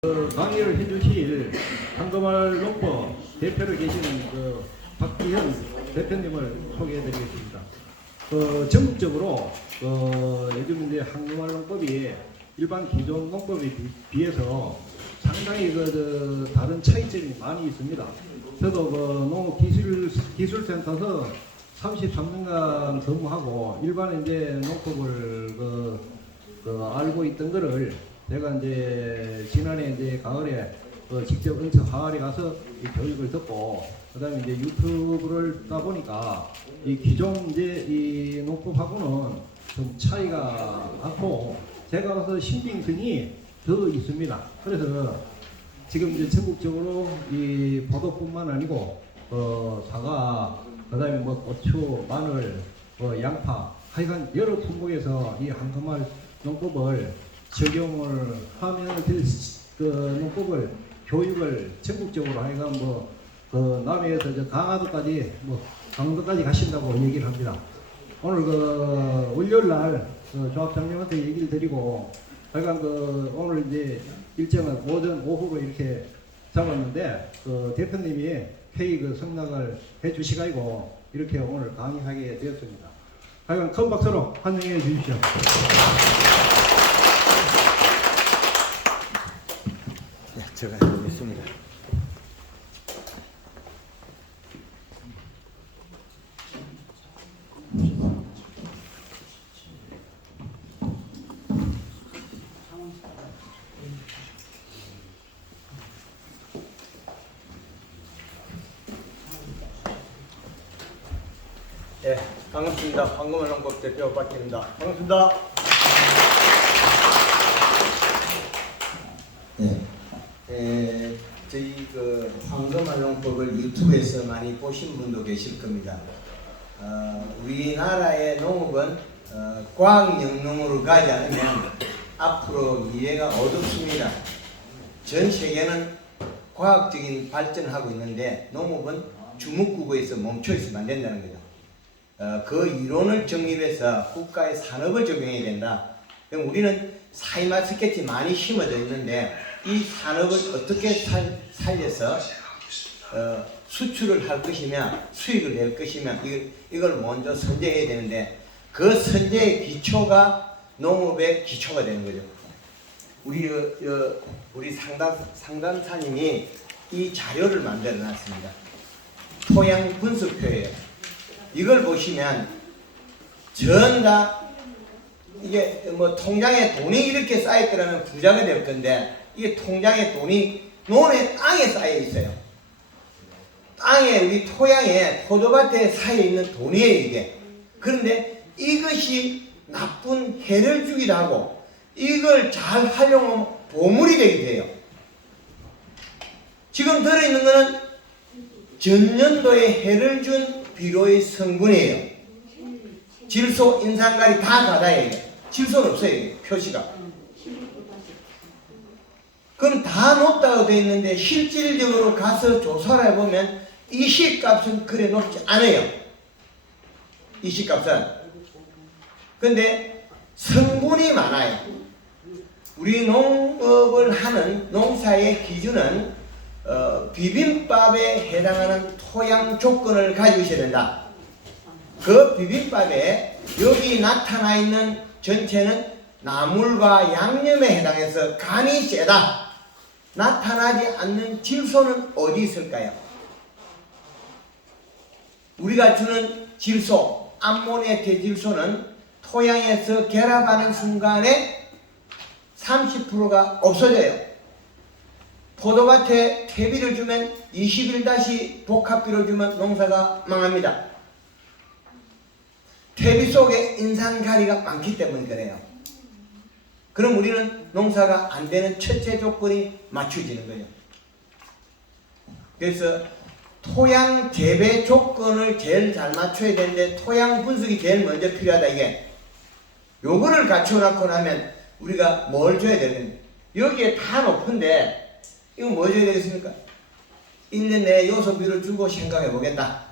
강의를 해주실 한금알 농법 대표로 계시는 박기현 대표님을 소개해드리겠습니다. 전국적으로 요즘 이제 한금알 농법이 일반 기존 농법에 비해서 상당히 다른 차이점이 많이 있습니다. 저도 농업기술센터에서 33년간 근무하고 일반 이제 농법을 알고 있던 거를 제가 이제 지난해 이제 가을에 직접 은천 하을에 가서 이 교육을 듣고 그다음에 이제 유튜브를 따 보니까 이 기존 이제 이 농법하고는 좀 차이가 많고 제가 봐서 신빙성이 더 있습니다. 그래서 지금 이제 전국적으로 이 포도뿐만 아니고 사과, 그다음에 뭐 고추, 마늘, 양파 하여간 여러 품목에서 이 한금알 농법을 적용을 하면 농법을 교육을 전국적으로 하여간 남해에서 강화도까지 강원도까지 가신다고 얘기를 합니다. 오늘 월요일날 조합장님한테 얘기를 드리고 하여간 오늘 이제 일정은 오전 오후로 이렇게 잡았는데 대표님이 회의 승낙을 해주시가지고 이렇게 오늘 강의하게 되었습니다. 하여간 큰 박수로 환영해 주십시오. 제가 해보겠습니다. 네, 반갑습니다. 한금알 농법 대표 박기입니다. 반갑습니다. 저희 한금알 농법을 유튜브에서 많이 보신 분도 계실 겁니다. 우리나라의 농업은 과학 영농으로 가지 않으면 앞으로 미래가 어둡습니다. 전 세계는 과학적인 발전을 하고 있는데 농업은 주먹구구에서 멈춰 있으면 안 된다는 거죠. 그 이론을 정립해서 국가의 산업을 적용해야 된다. 그럼 우리는 샤인마스켓이 많이 심어져 있는데 이 산업을 어떻게 살려서 수출을 할 것이며 수익을 낼 것이며 이걸 먼저 선제해야 되는데 그 선제의 기초가 농업의 기초가 되는 거죠. 우리 상담사님이 이 자료를 만들어 놨습니다. 토양 분석표예요. 이걸 보시면 전다 이게 통장에 돈이 이렇게 쌓였더라면 부자가 될 건데 이게 통장에 돈이 논의 땅에 쌓여 있어요. 땅에 우리 토양에 포도밭에 쌓여 있는 돈이에요 이게. 그런데 이것이 나쁜 해를 주기도 하고 이걸 잘 활용하면 보물이 되게 돼요. 지금 들어있는 거는 전년도에 해를 준 비료의 성분이에요. 질소, 인산가리 다 가다예요. 질소는 없어요 이게 표시가. 그럼 다 높다고 되어 있는데 실질적으로 가서 조사를 해보면 이 시값은 그래 높지 않아요. 이 시값은. 근데 성분이 많아요. 우리 농업을 하는 농사의 기준은 비빔밥에 해당하는 토양 조건을 가지고 있어야 된다. 그 비빔밥에 여기 나타나 있는 전체는 나물과 양념에 해당해서 간이 세다. 나타나지 않는 질소는 어디 있을까요? 우리가 주는 질소, 암모니아 대질소는 토양에서 결합하는 순간에 30%가 없어져요. 포도밭에 퇴비를 주면 20일 다시 복합비를 주면 농사가 망합니다. 퇴비 속에 인산가리가 많기 때문에 그래요. 그럼 우리는 농사가 안 되는 첫째 조건이 맞춰지는 거예요. 그래서 토양 재배 조건을 제일 잘 맞춰야 되는데 토양 분석이 제일 먼저 필요하다 이게. 요거를 갖춰놓고 나면 우리가 뭘 줘야 되는데 여기에 다 높은데 이거 뭐 줘야 되겠습니까? 1년 내에 요소비를 주고 생각해 보겠다.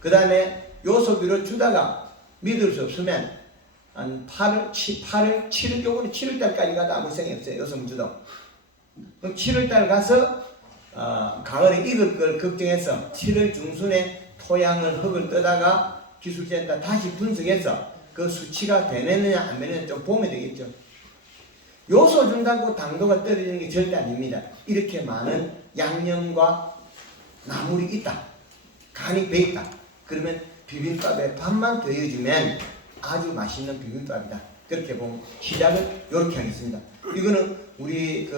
그 다음에 요소비를 주다가 믿을 수 없으면 한 8월, 7월, 요번에 7월달까지 가도 아무 생이 없어요. 여성주도. 그럼 7월달 가서 가을에 익을 걸 걱정해서 7월 중순에 토양을 흙을 떠다가 기술센터 다시 분석해서 그 수치가 되느냐 안 되느냐 좀 보면 되겠죠. 요소 중단고 당도가 떨어지는 게 절대 아닙니다. 이렇게 많은 양념과 나물이 있다. 간이 배있다. 그러면 비빔밥에 밥만 더해주면 아주 맛있는 비빔밥이다. 그렇게 보면 시작을 이렇게 하겠습니다. 이거는 우리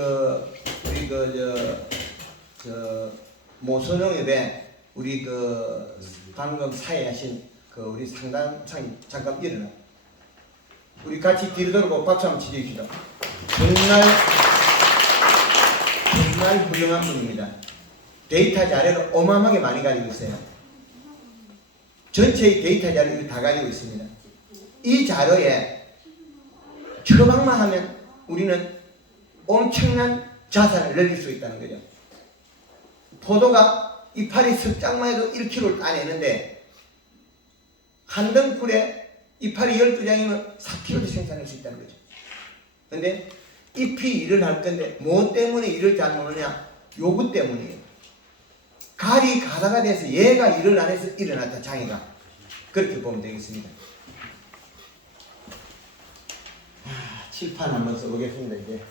모선홍협에 우리 방금 사회하신 우리 상담상이 잠깐 일어나. 우리 같이 뒤로 돌고 박수 한번 치주시죠. 정말 훌륭한 분입니다. 데이터 자료를 어마어마하게 많이 가지고 있어요. 전체의 데이터 자료를 다 가지고 있습니다. 이 자료에 처방만 하면 우리는 엄청난 자산을 늘릴 수 있다는 거죠. 포도가 이파리 석장만 해도 1kg를 따내는데 한 덩굴에 이파리 12장이면 4kg도 생산할 수 있다는 거죠. 근데 잎이 일을 할 건데 뭐 때문에 일을 잘 못하냐? 요구 때문이에요. 갈이 가다가 돼서 얘가 일을 안 해서 일어났다, 장애가. 그렇게 보면 되겠습니다. 칠판 한번 써보겠습니다, 이제.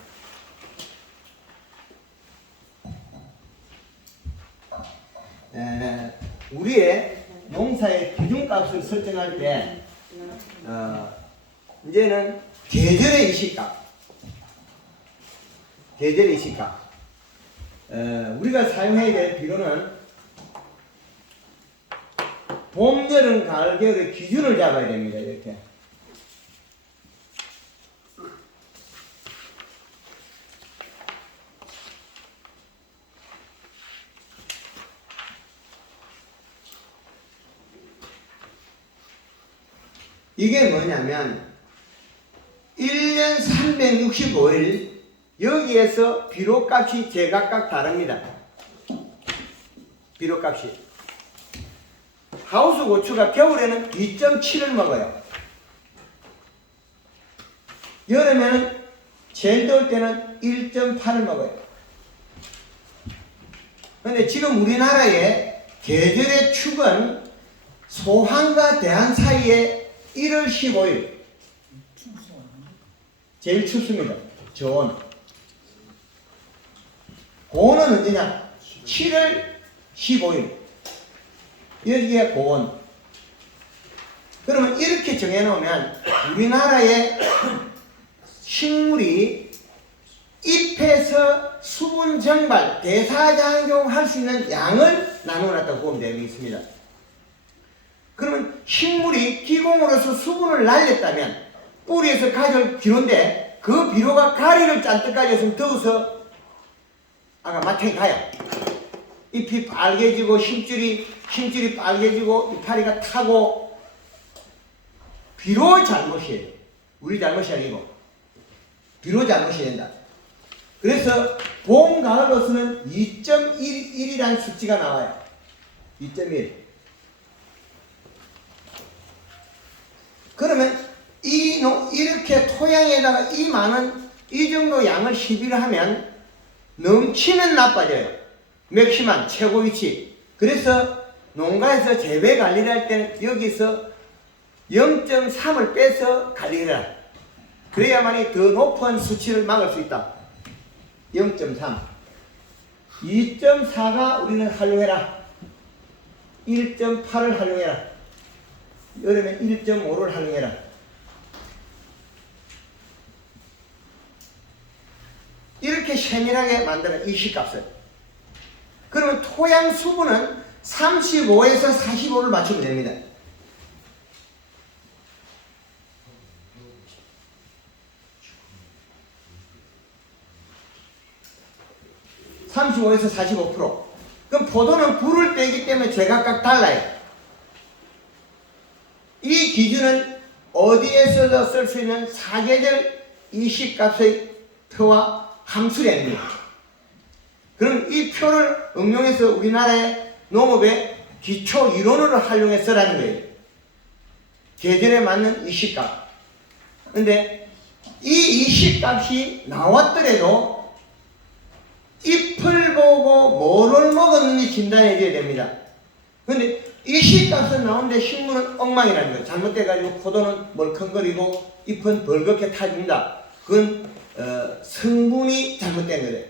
우리의 농사의 기준값을 설정할 때, 이제는 계절의 이시값. 계절의 이시값. 우리가 사용해야 될 비료는 봄, 여름, 가을, 겨울의 기준을 잡아야 됩니다. 이렇게. 이게 뭐냐면 1년 365일 여기에서 비료값이 제각각 다릅니다. 비료값이. 하우스 고추가 겨울에는 2.7을 먹어요. 여름에는 제일 더울 때는 1.8을 먹어요. 그런데 지금 우리나라의 계절의 축은 소환과 대한 사이에 1월 15일 제일 춥습니다. 저온. 고온은 언제냐? 7월 15일. 여기에 고온. 그러면 이렇게 정해놓으면 우리나라의 식물이 잎에서 수분 증발, 대사작용할 수 있는 양을 나눠놨다고 보면 되겠습니다. 그러면 식물이 기공으로서 수분을 날렸다면 뿌리에서 가져올 비료인데 그 비료가 가리를 잔뜩 가졌으면 더워서 아까 마탱이 가요. 잎이 빨개지고 힘줄이 빨개지고 이파리가 타고 비료 잘못이에요. 우리 잘못이 아니고 비료 잘못이 된다. 그래서 봄, 가을로서는 2.11이라는 수치가 나와요. 2.1. 그러면 이렇게 토양에다가 이 많은 이 정도 양을 시비를 하면 넘치면 나빠져요. 맥시멈 최고 위치. 그래서 농가에서 재배 관리를 할 때는 여기서 0.3을 빼서 관리해라. 그래야만이 더 높은 수치를 막을 수 있다. 0.3. 2.4가 우리는 활용해라. 1.8을 활용해라. 여름에 1.5를 활용해라. 이렇게 세밀하게 만드는 이 시값을. 그러면 토양 수분은 35에서 45를 맞추면 됩니다. (35에서 45%) 그럼 포도는 불을 빼기 때문에 제각각 달라요. 이 기준은 어디에서도 쓸 수 있는 사계절 이시값의 표와 함수량입니다. 그럼 이 표를 응용해서 우리나라의 농업의 기초 이론으로 활용해 쓰라는 거예요. 계절에 맞는 이시값. 근데 이 이식값이 나왔더라도 잎을 보고 뭐를 먹었는지 진단해 줘야 됩니다. 근데 이식값은 나오는데 식물은 엉망이라는 거예요. 잘못돼가지고 포도는 멀컹거리고 잎은 벌겋게 타준다. 그건 성분이 잘못된 거래요.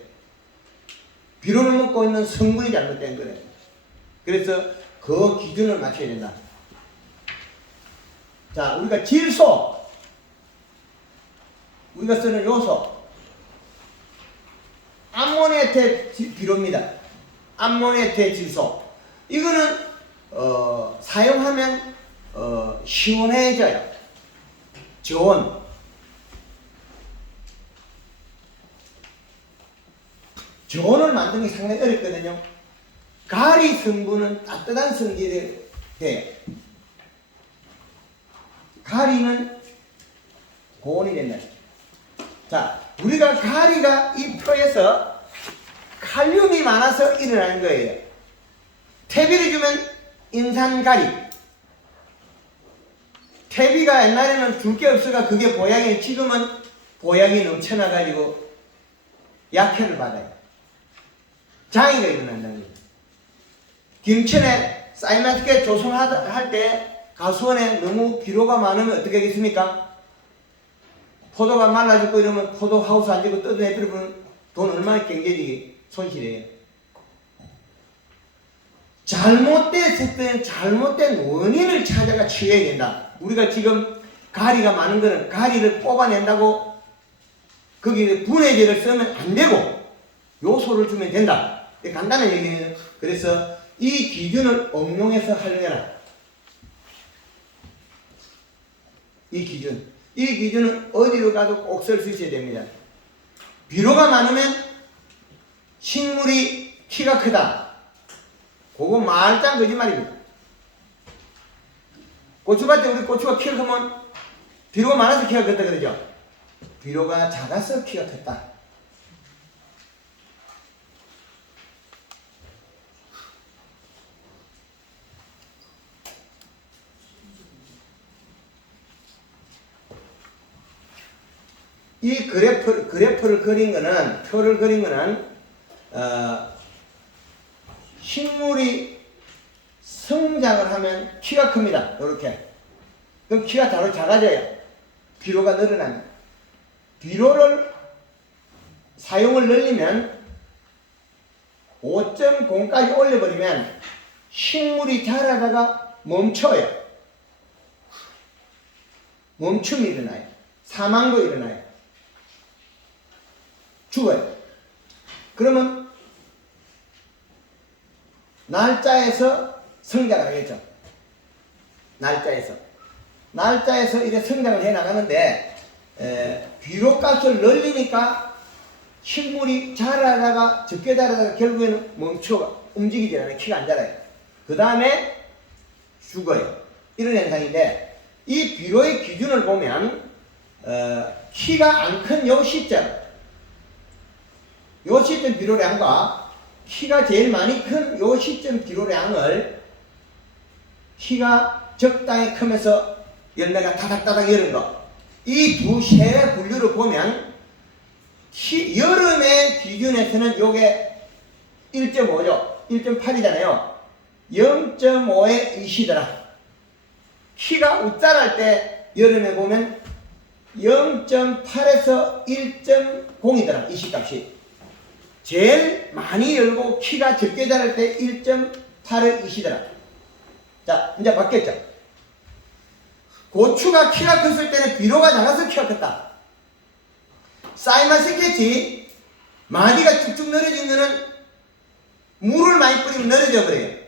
비료를 먹고 있는 성분이 잘못된 거래요. 그래서 그 기준을 맞춰야 된다. 자, 우리가 질소, 우리가 쓰는 요소, 암모니아태 비료입니다. 암모니아태 질소. 이거는 사용하면 시원해져요. 저온. 저온을 만드는 게 상당히 어렵거든요. 가리 성분은 따뜻한 성질이 돼요. 가리는 고온이 된다. 자, 우리가 가리가 이 표에서 칼륨이 많아서 일어나는 거예요. 퇴비를 주면 인산가리. 퇴비가 옛날에는 줄 게 없어가 그게 보양이, 지금은 보양이 넘쳐나가지고 약효를 받아요. 장애가 일어난다는 거예요. 김천에 사이마스켓 조성할 때 가수원에 너무 비료가 많으면 어떻게 하겠습니까? 포도가 말라 죽고 이러면 포도 하우스 안 지고 뜯어내버리면 돈 얼마나 경제적인 손실이에요. 잘못됐을 때는 잘못된 원인을 찾아가 치료해야 된다. 우리가 지금 가리가 많은 거는 가리를 뽑아낸다고 거기에 분해제를 쓰면 안 되고 요소를 주면 된다. 간단한 얘기예요. 그래서 이 기준을 응용해서 활용해라. 이 기준은 어디로 가도 꼭 쓸 수 있어야 됩니다. 비료가 많으면 식물이 키가 크다. 그거 말짱 거짓말입니다. 고추밭에 우리 고추가 키가 크면 비료가 많아서 키가 컸다 그러죠. 비료가 작아서 키가 컸다. 이 그래프를 그린 거는, 표를 그린 거는, 식물이 성장을 하면 키가 큽니다. 이렇게. 그럼 키가 바로 작아져요. 비료가 늘어나면. 비료를 사용을 늘리면 5.0까지 올려버리면 식물이 자라다가 멈춰요. 멈춤이 일어나요. 사망도 일어나요. 죽어요. 그러면 날짜에서 성장을 하겠죠. 날짜에서 이제 성장을 해 나가는데 비료값을 늘리니까 식물이 자라다가 적게 자라다가 결국에는 멈춰 움직이지 않아요. 키가 안 자라요. 그 다음에 죽어요. 이런 현상인데 이 비료의 기준을 보면 키가 안 큰 요 시점 비료량과 키가 제일 많이 큰 요 시점 비료량을 키가 적당히 크면서 열매가 다닥다닥 여는 거, 이 두 세 분류를 보면 여름의 기준에서는 요게 1.5죠. 1.8이잖아요. 0.5에 2시더라. 키가 웃자랄 때 여름에 보면 0.8에서 1.0이더라. 이시값이. 제일 많이 열고 키가 적게 자랄 때 1.8을 이시더라. 자, 이제 바뀌었죠. 고추가 키가 컸을 때는 비료가 작아서 키가 컸다. 사이마스켓이 마디가 쭉쭉 늘어진 거는 물을 많이 뿌리면 늘어져 버려요.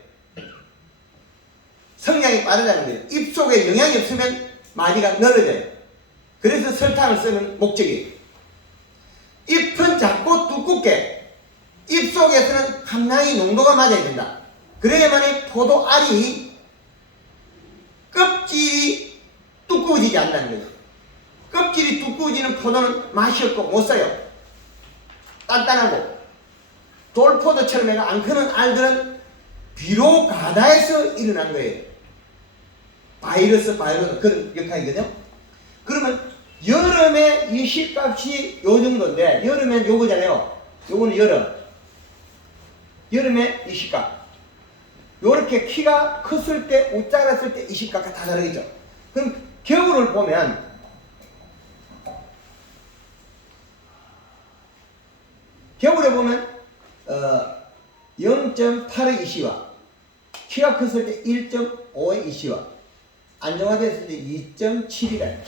성장이 빠르다는 거예요. 잎 속에 영양이 없으면 마디가 늘어져요. 그래서 설탕을 쓰는 목적이에요. 잎은 작고 두껍게, 잎 속에서는 함량이 농도가 맞아야 된다. 그래야만이 포도 알이 껍질이 두꺼워지지 않는다는 거예요. 껍질이 두꺼워지는 포도는 맛이 없고 못 써요. 단단하고. 돌포도처럼 해가 안 크는 알들은 비료 가다에서 일어난 거예요. 바이러스 그런 역할이거든요. 그러면 여름에 이 시값이 요 정도인데, 여름엔 요거잖아요. 요거는 여름에 이 시값. 요렇게 키가 컸을 때, 우짜랐을 때 이 시값과 다 다르겠죠. 그럼 겨울을 보면, 겨울에 보면 0.8의 이시와 키가 컸을 때 1.5의 이시와 안정화됐을 때 2.7이라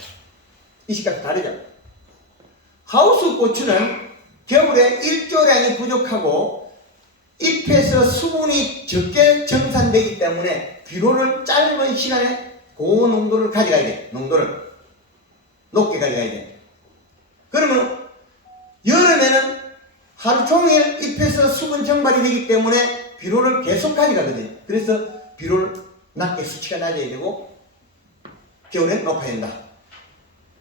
이시값이 다르죠. 하우스 고추는 겨울에 일조량이 부족하고 잎에서 수분이 적게 정산되기 때문에 비료를 짧은 시간에 고농도를 가져가야 돼. 농도를 높게 가져가야 돼. 그러면 여름에는 하루 종일 잎에서 수분 증발이 되기 때문에 비료를 계속 가져가거든요. 그래서 비료를 낮게 수치가 낮아야 되고 겨울엔 높아야 된다.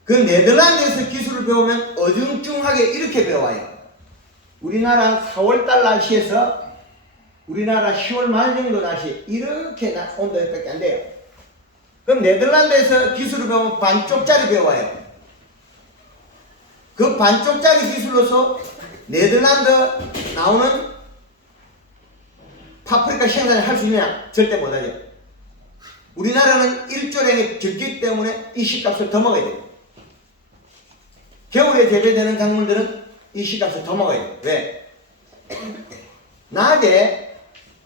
그 네덜란드에서 기술을 배우면 어중중하게 이렇게 배워요. 우리나라 4월달 날씨에서 우리나라 10월 말 정도 날씨 이렇게 온도밖에 안 돼요. 그럼 네덜란드에서 기술을 배우면 반쪽짜리 배워요. 그 반쪽짜리 기술로서 네덜란드 나오는 파프리카 생산을 할 수 있느냐? 절대 못하죠. 우리나라는 일조량이 적기 때문에 이 시값을 더 먹어야 돼요. 겨울에 재배되는 작물들은 이 시값을 더 먹어야 돼요. 왜? 낮에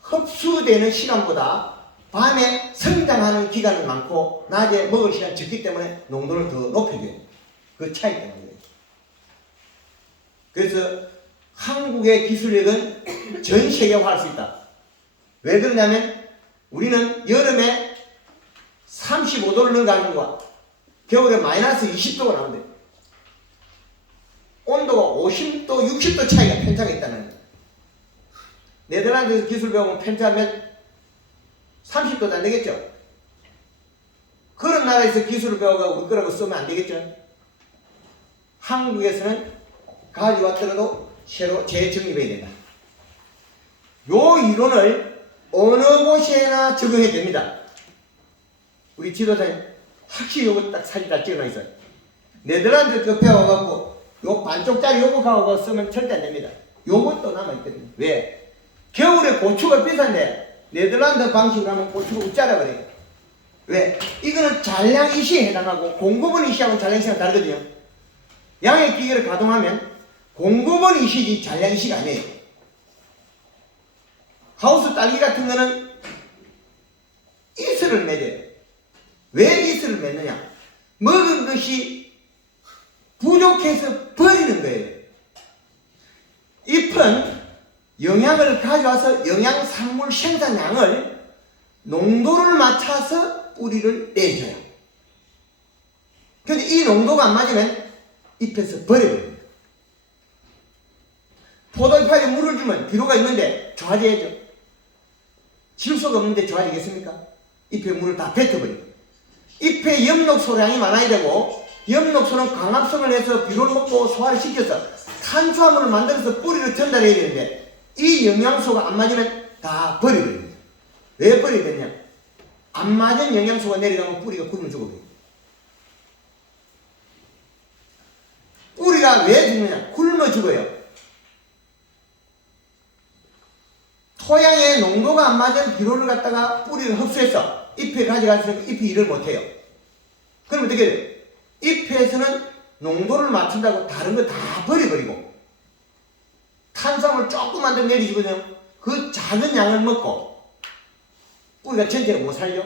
흡수되는 시간보다 밤에 성장하는 기간은 많고 낮에 먹을 시간이 적기 때문에 농도를 더 높여줘요. 그 차이 때문에. 그래서 한국의 기술력은 전 세계화할 수 있다. 왜 그러냐면 우리는 여름에 35도를 넘어가는 거야. 겨울에 마이너스 20도가 나온대. 온도가 50도, 60도 차이가 편차가 있다는 거야. 네덜란드에서 기술 배우면 편차하면 30도도 안 되겠죠. 그런 나라에서 기술을 배워가 우리 거라고 쓰면 안 되겠죠. 한국에서는 가져왔더라도 새로 재정립해야 된다. 요 이론을 어느 곳에나 적용해야 됩니다. 우리 지도자님 확실히 요거 딱 사진 다 찍어놔 있어요. 네덜란드 그 배워갖고 요 반쪽짜리 요거 가고 쓰면 절대 안 됩니다. 요것도 남아있거든요. 왜? 겨울에 고추가 비싼데 네덜란드 방식으로 하면 고추가 우짜라 그래요. 왜? 이거는 잔량 이시에 해당하고 공급원 이시하고 잔량 이시가 다르거든요. 양의 기계를 가동하면 공급원 이시지 잔량 이시가 아니에요. 하우스 딸기 같은 거는 이슬을 맺어요. 왜 이슬을 맺느냐? 먹은 것이 부족해서 버리는 거예요. 잎은 영양을 가져와서 영양산물 생산량을 농도를 맞춰서 뿌리를 내줘요. 근데 이 농도가 안 맞으면 잎에서 버려버립니다. 포도잎에 물을 주면 비료가 있는데 좋아져야죠. 질소가 없는데 좋아지겠습니까? 잎에 물을 다 뱉어버려요. 잎에 엽록소량이 많아야 되고 엽록소는 광합성을 해서 비료를 먹고 소화를 시켜서 탄수화물을 만들어서 뿌리를 전달해야 되는데 이 영양소가 안 맞으면 다 버려버립니다. 왜 버려야 되냐? 안 맞은 영양소가 내려가면 뿌리가 굶어 죽어버려요. 뿌리가 왜 죽느냐? 굶어 죽어요. 토양의 농도가 안 맞은 비료를 갖다가 뿌리를 흡수해서 잎에 가져가서 잎이 일을 못해요. 그럼 어떻게 돼요? 잎에서는 농도를 맞춘다고 다른 거 다 버려버리고 탄수화물 조금만 더 내리주거든요. 그 작은 양을 먹고 뿌리가 전체가 못 살죠.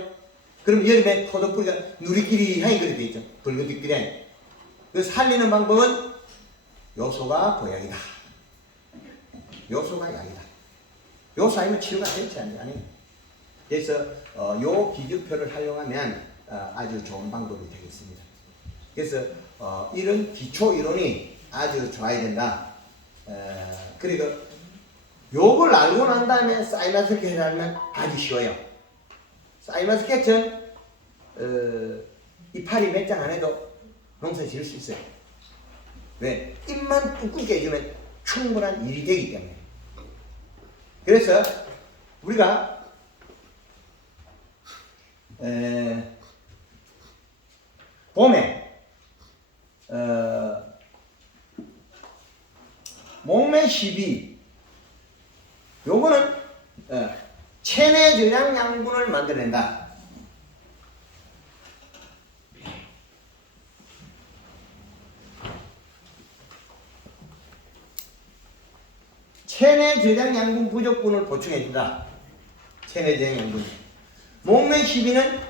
그럼 여름에 포도 뿌리가 누리끼리 향이 그렇게 있죠. 붉은빛끼리 향이. 그 살리는 방법은 요소가 보약이다. 요소가 약이다. 요소 아니면 치료가 되지 않아요. 그래서 요 기준표를 활용하면 아주 좋은 방법이 되겠습니다. 그래서 이런 기초 이론이 아주 좋아야 된다. 그리고 요걸 알고 난 다음에 사이먼 스케치를 하면 아주 쉬워요. 사이먼 스케치는 이파리 몇 장 안 해도 농사 지을 수 있어요. 왜? 입만 뚝뚝 해주면 충분한 일이 되기 때문에. 그래서 우리가 봄에 목매 12 요거는 체내 저장 양분을 만들어낸다. 체내 저장 양분 부족분을 보충해준다. 체내 저장 양분. 목매 12는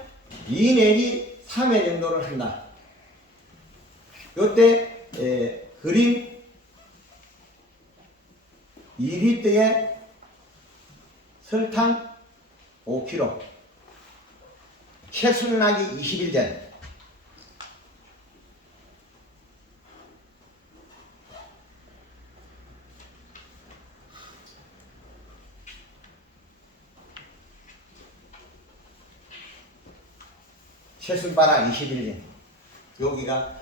2 내지 3회 정도를 한다. 요때 그림 2리터에 설탕 5kg, 채순나기 20일 전. 채순바라 21일 전. 여기가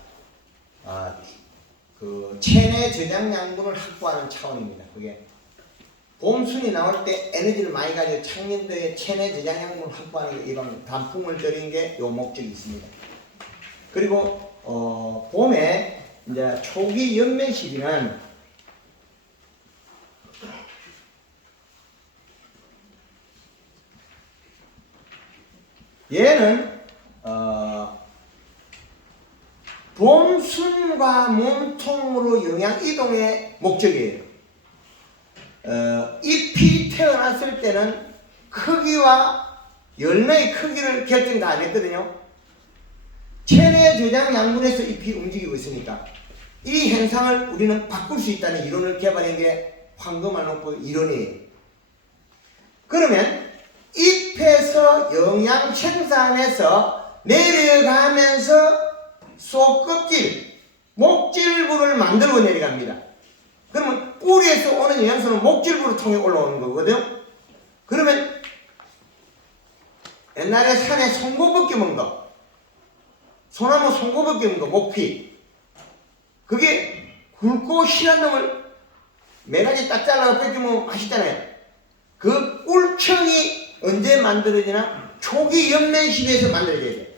그 체내 저장 양분을 확보하는 차원입니다. 그게 봄순이 나올 때 에너지를 많이 가지고 창년도에 체내 저장 양분을 확보하는 이런 단풍을 들인 게 요 목적이 있습니다. 그리고 봄에 이제 초기 연면 시기는 얘는 봄순과 몸통으로 영양 이동의 목적이에요. 잎이 태어났을 때는 크기와 열매의 크기를 결정 다 안 했거든요. 체내 저장 양분에서 잎이 움직이고 있으니까 이 현상을 우리는 바꿀 수 있다는 이론을 개발한 게 황금알농법 이론이에요. 그러면 잎에서 영양 생산해서 내려가면서 속껍질, 목질부를 만들고 내려갑니다. 그러면 뿌리에서 오는 영양소는 목질부를 통해 올라오는 거거든요. 그러면 옛날에 산에 송고벗겨 먹는 거, 소나무 송고벗겨 먹는 거, 목피, 그게 굵고 실한 놈을 매가지 딱 잘라서 뺏기면 맛있잖아요. 그 꿀청이 언제 만들어지나? 초기 연면 시기에서 만들어져야 돼요.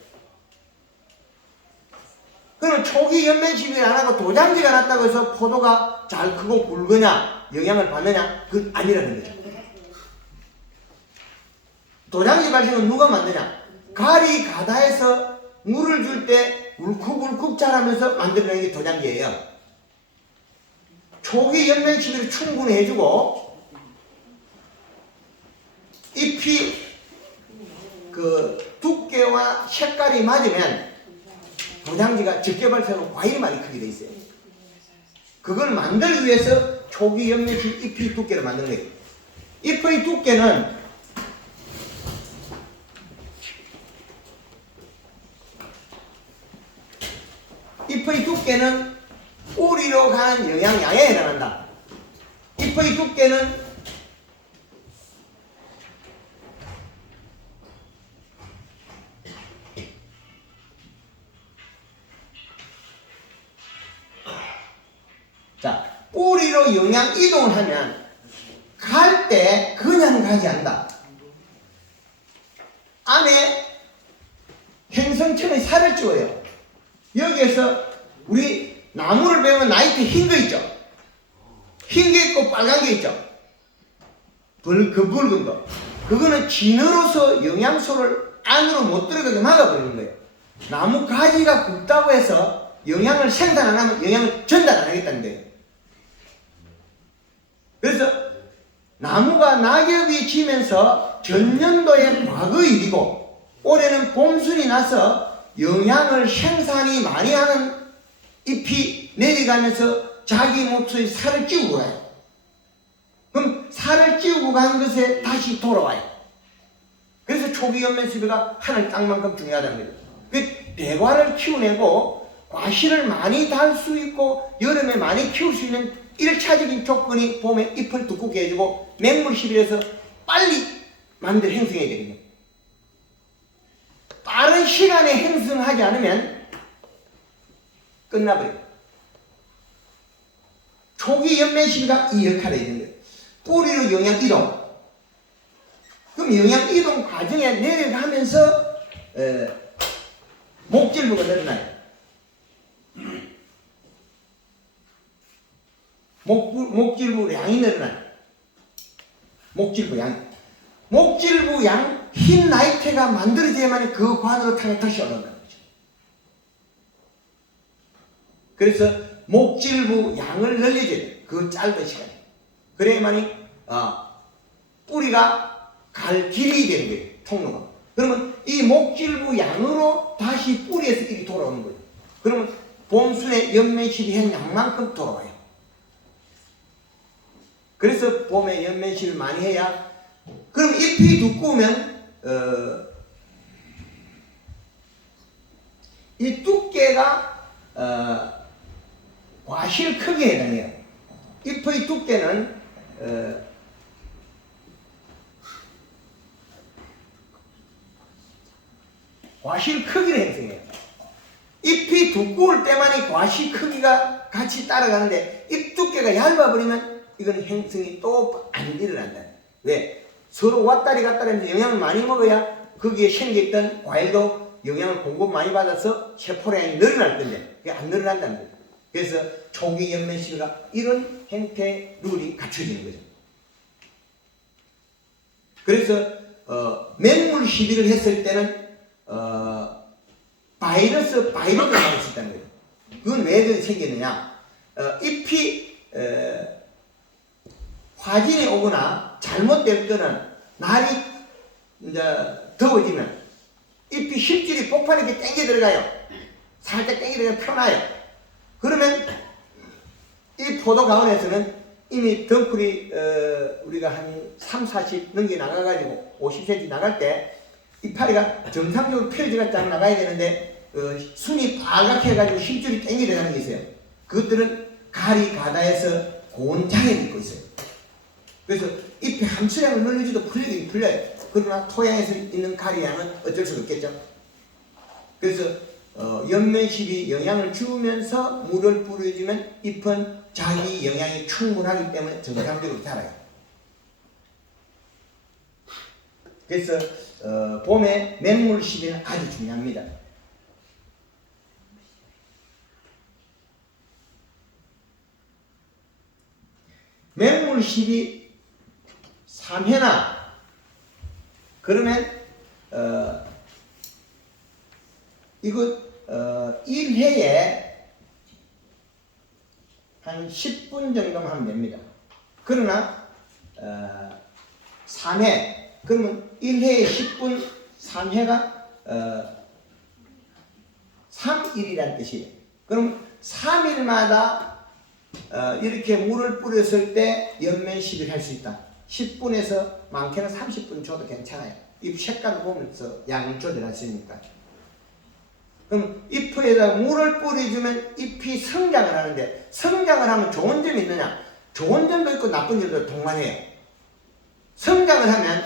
그러면 초기 연면 시기를 안 하고 도장지가 났다고 해서 포도가 잘 크고 굵으냐, 영향을 받느냐? 그건 아니라는 거죠. 도장지 발생은 누가 만드냐? 가리 가다에서 물을 줄 때 울컥울컥 자라면서 만들어내는 게 도장지예요. 초기 연면 시기를 충분히 해주고 잎이 그 두께와 색깔이 맞으면 도장지가 적게 발생하고 과일이 많이 크게 돼 있어요. 그걸 만들기 위해서 초기 연면식 잎의 두께를 만드는 거예요. 잎의 두께는 뿌리로 가는 영양량에 해당한다. 잎의 두께는 자, 뿌리로 영양 이동을 하면 갈 때 그냥 가지 않는다. 안에 행성천의 살을 찌워요. 여기에서 우리 나무를 배우면 나이트 흰 거 있죠? 흰 게 있고 빨간 게 있죠? 그 붉은 거. 그거는 진으로서 영양소를 안으로 못 들어가게 막아버리는 거예요. 나무 가지가 굵다고 해서 영양을 생산 안 하면 영양을 전달 안 하겠다는 거예요. 그래서 나무가 낙엽이 지면서 전년도에 과거 일이고 올해는 봄순이 나서 영양을 생산이 많이 하는 잎이 내려가면서 자기 몫의 살을 찌우고 가요. 그럼 살을 찌우고 간 것에 다시 돌아와요. 그래서 초기 연면 시비가 하늘 땅만큼 중요하다는 거예요. 그 대과를 키워내고 과실을 많이 달 수 있고 여름에 많이 키울 수 있는 1차적인 조건이 봄에 잎을 두껍게 해주고 맹물 시비에서 빨리 만들 행성해야 되거든요. 빠른 시간에 행성하지 않으면 끝나버려요. 초기 연면 시비가 이 역할을 해주는 거예요. 뿌리로 영양 이동. 그럼 영양 이동 과정에 내려가면서 목질부가 늘어나요. 목질부 양이 늘어나요. 목질부 양. 목질부 양 흰 나이테가 만들어져야만 그 관으로 다시 올라온다는 거죠. 그래서 목질부 양을 늘려줘야 돼요. 그 짧은 시간에. 그래야만이 뿌리가 갈 길이 되는 거예요. 통로가. 그러면 이 목질부 양으로 다시 뿌리에서 이렇게 돌아오는 거예요. 그러면 봄순에 연면시비 한 양만큼 돌아와요. 그래서 봄에 연면시비를 많이 해야. 그럼 잎이 두꺼우면 이 두께가 과실 크기에 해당해요. 잎의 두께는 과실 크기를 형성해요. 잎이 두꺼울 때만이 과실 크기가 같이 따라가는데 잎 두께가 얇아버리면 이건 형성이 또 안 일어난다. 왜? 서로 왔다리 갔다리 하면서 영양을 많이 먹어야 거기에 생겨있던 과일도 영양을 공급 많이 받아서 세포량이 늘어날 건데 그게 안 늘어난다는 거예요. 그래서 초기 연면시비가 이런 형태의 룰이 갖춰지는 거죠. 그래서 맹물 시비를 했을 때는 바이러스가 나올 수 있다는 거예요. 그건 왜 생기느냐? 잎이 화진이 오거나 잘못될 때는 날이 이제 더워지면 잎이 실줄이 폭발이 이렇게 땡겨 들어가요. 살짝 땡겨 들어가면 펴나요. 그러면 이 포도 가운에서는 이미 덩쿨이 우리가 한 3, 40 넘게 나가가지고 50cm 나갈 때 이파리가 정상적으로 펴지가 쫙 나가야 되는데 순이 빨갛게 해가지고 실줄이 땡겨 들어가는 게 있어요. 그것들은 가리 가다에서 고온 장애를 입고 있어요. 그래서 잎의 함수량을 늘려줘도 풀리긴 풀려요. 그러나 토양에서 있는 가리양은 어쩔 수 없겠죠. 그래서 연면시비 영양을 주면서 물을 뿌려주면 잎은 자기 영양이 충분하기 때문에 정상적으로 자라요. 그래서 봄에 맹물시비는 아주 중요합니다. 맹물시비 3회나 그러면 이거 1회에 한 10분 정도만 하면 됩니다. 그러나 3회 그러면 1회에 10분 3회가 3일이라는 뜻이에요. 그럼 3일마다 이렇게 물을 뿌렸을 때 연면시비를 할 수 있다. 10분에서 많게는 30분 줘도 괜찮아요. 잎 색깔을 보면서 양을 조절할 수 있으니까. 그럼 잎에다 물을 뿌려주면 잎이 성장을 하는데 성장을 하면 좋은 점이 있느냐? 좋은 점도 있고 나쁜 점도 동반해요. 성장을 하면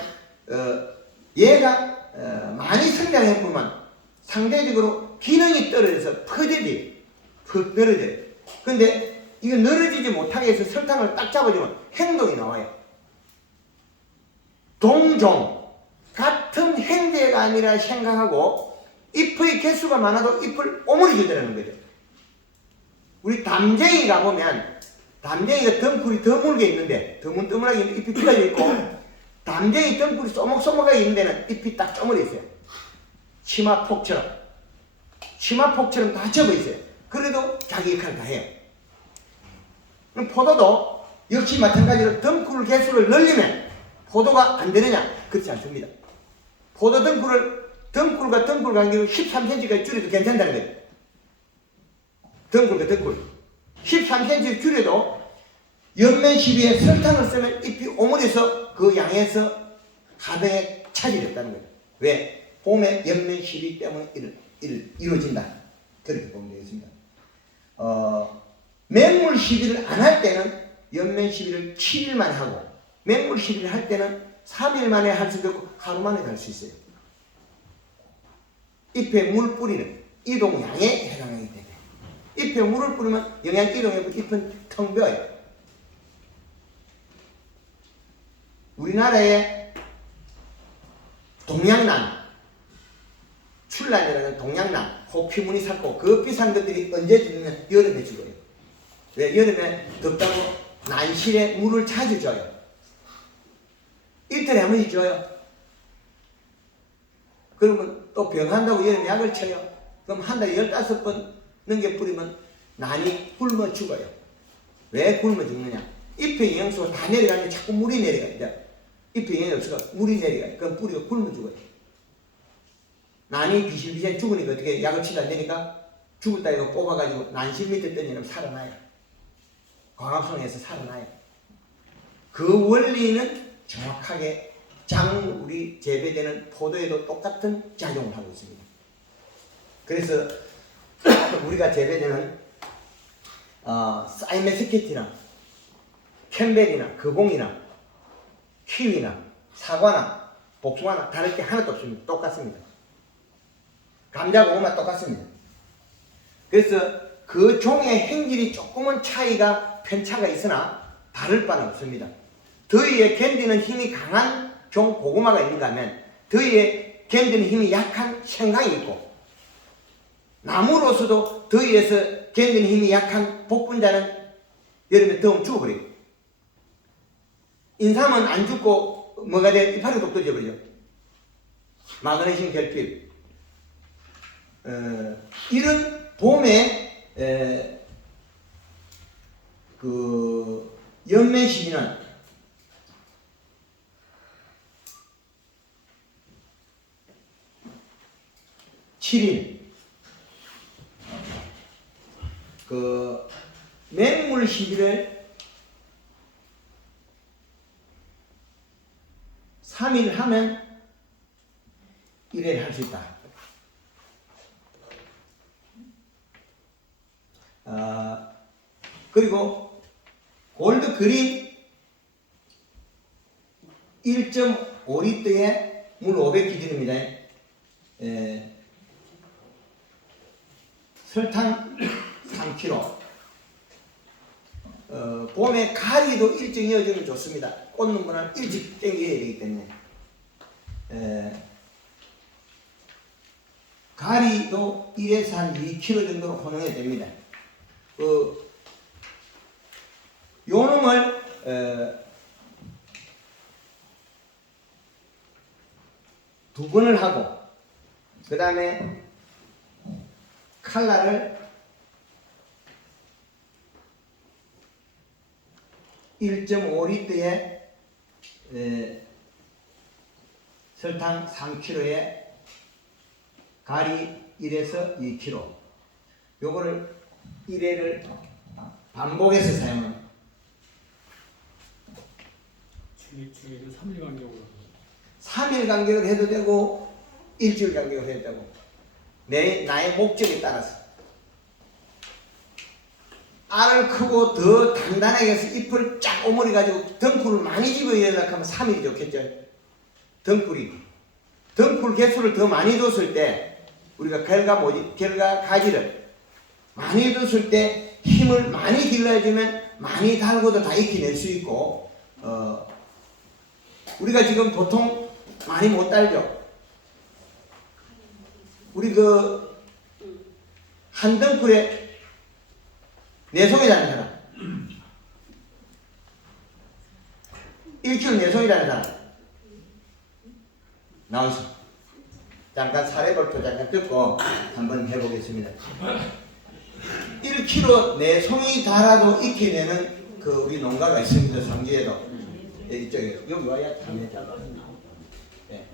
얘가 많이 성장했구만 상대적으로 기능이 떨어져서 퍼져져요. 푹 늘어져요. 근데 이거 늘어지지 못하게 해서 설탕을 딱 잡아주면 행동이 나와요. 동종 같은 행제가 아니라 생각하고 잎의 개수가 많아도 잎을 오므리 주더라는 거죠. 우리 담쟁이가 보면 담쟁이가 덩굴이 드물게 있는데 드문드문하게 잎이 펴져 있고 담쟁이 덩굴이 소목소목하게 있는 데는 잎이 딱 쪼물려 있어요. 치마폭처럼 다 접어 있어요. 그래도 자기 역할을 다 해요. 그럼 포도도 역시 마찬가지로 덩굴 개수를 늘리면 포도가 안 되느냐? 그렇지 않습니다. 포도 덩굴과 덩굴 간격을 13cm까지 줄여도 괜찮다는 거예요. 덩굴과 덩굴 13cm 줄여도 연면시비에 설탕을 쓰면 잎이 오므려서 그 양에서 가등에 차지됐다는 거예요. 왜? 봄에 연면시비 때문에 이루어진다. 그렇게 보면 되겠습니다. 맹물시비를 안 할 때는 연면시비를 7일 만에 하고 맹물시비를 할 때는 3일 만에 할 수도 있고 하루 만에 할 수 있어요. 잎에 물 뿌리는 이동량에 해당하기 때문에 잎에 물을 뿌리면 영양 이동에 잎은 텅 비어요. 우리나라에 동양난, 출란이라는 동양난, 호피무늬 살고 그 비싼 것들이 언제 주느냐? 여름에 죽어요. 왜? 여름에 덥다고 난실에 물을 자주 줘요. 이틀에 한 번씩 줘요. 그러면 또 병한다고 여름에 약을 쳐요. 그럼 한 달에 15번 넘게 뿌리면 난이 굶어 죽어요. 왜 굶어 죽느냐? 잎의 영양소가 다 내려가는데 자꾸 물이 내려가요. 잎의 영양소가 물이 내려가요. 그럼 뿌리가 굶어 죽어요. 난이 비실비실 죽으니까 어떻게 약을 치다 안 되니까 죽었다 이거 뽑아가지고 난실 밑에 던지면 살아나요. 광합성에서 살아나요. 그 원리는 정확하게 우리 재배되는 포도에도 똑같은 작용을 하고 있습니다. 그래서 우리가 재배되는 사이메스켓이나 캠벨이나 거봉이나 키위나 사과나 복숭아나 다를 게 하나도 없습니다. 똑같습니다. 감자, 고구마 똑같습니다. 그래서 그 종의 행질이 조금은 차이가 편차가 있으나 다를 바는 없습니다. 더위에 견디는 힘이 강한 종 고구마가 있는가 하면 더위에 견디는 힘이 약한 생강이 있고, 나무로서도 더위에서 견디는 힘이 약한 복분자는 여름에 더우면 죽어버려요. 인삼은 안 죽고 뭐가 돼? 이파리 독 떨어져버려요. 마그네슘 결핍. 이런 봄에 그 연면 시기는 칠일, 그 맹물 시기를 3일 하면 1회를 할 수 있다. 그리고 골드 그린 1.5리터에 물 500기준입니다. 설탕 3kg. 봄에 가리도 일찍 이어주면 좋습니다. 꽂는 분은 일찍 땡겨야 되기 때문에. 가리도 1에서 한 2kg 정도로 혼용해야 됩니다. 요놈을 두 번을 하고, 그 다음에 칼라를 1.5리터에 설탕 3kg에 가리 1에서 2kg, 요거를 1회를 반복해서 사용합니다. 주일 3일 간격으로 3일 간격을 해도 되고 일주일 간격을 해도 되고, 나의 목적에 따라서 알을 크고 더 단단하게 해서 잎을 쫙 오므리 가지고 덩쿨을 많이 집어넣으려고 하면 3일이 좋겠죠. 덩쿨 개수를 더 많이 뒀을 때 우리가 결과 가지를 많이 뒀을 때 힘을 많이 길러주면 많이 달고도 다 익혀낼 수 있고, 우리가 지금 보통 많이 못 달죠. 우리 한 덩쿨에 4송이 다는 사람, 1kg 4송이 다는 사람 나오시죠. 잠깐 사례볼표 잠깐 듣고 한번 해보겠습니다. 1kg 4송이 달아도 익혀내는 우리 농가가 있습니다. 상주에도. 이쪽에 여기 와야 화면에 잘 나옵니다. 네.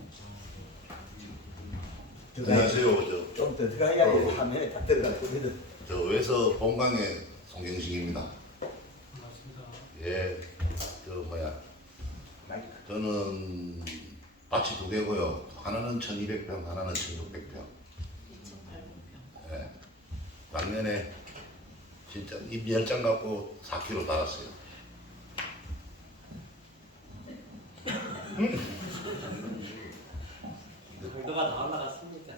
안녕하세요. 좀 더 들어가야 화면에 다 들어갈 겁니다. 저 외서 본강의 송경식입니다. 반갑습니다. 예, 저는 밭이 2개고요. 하나는 1200평, 하나는 1600평. 예, 작년에 진짜 잎 10장 갖고 4kg 달았어요. 강도가 다 올라갔습니까?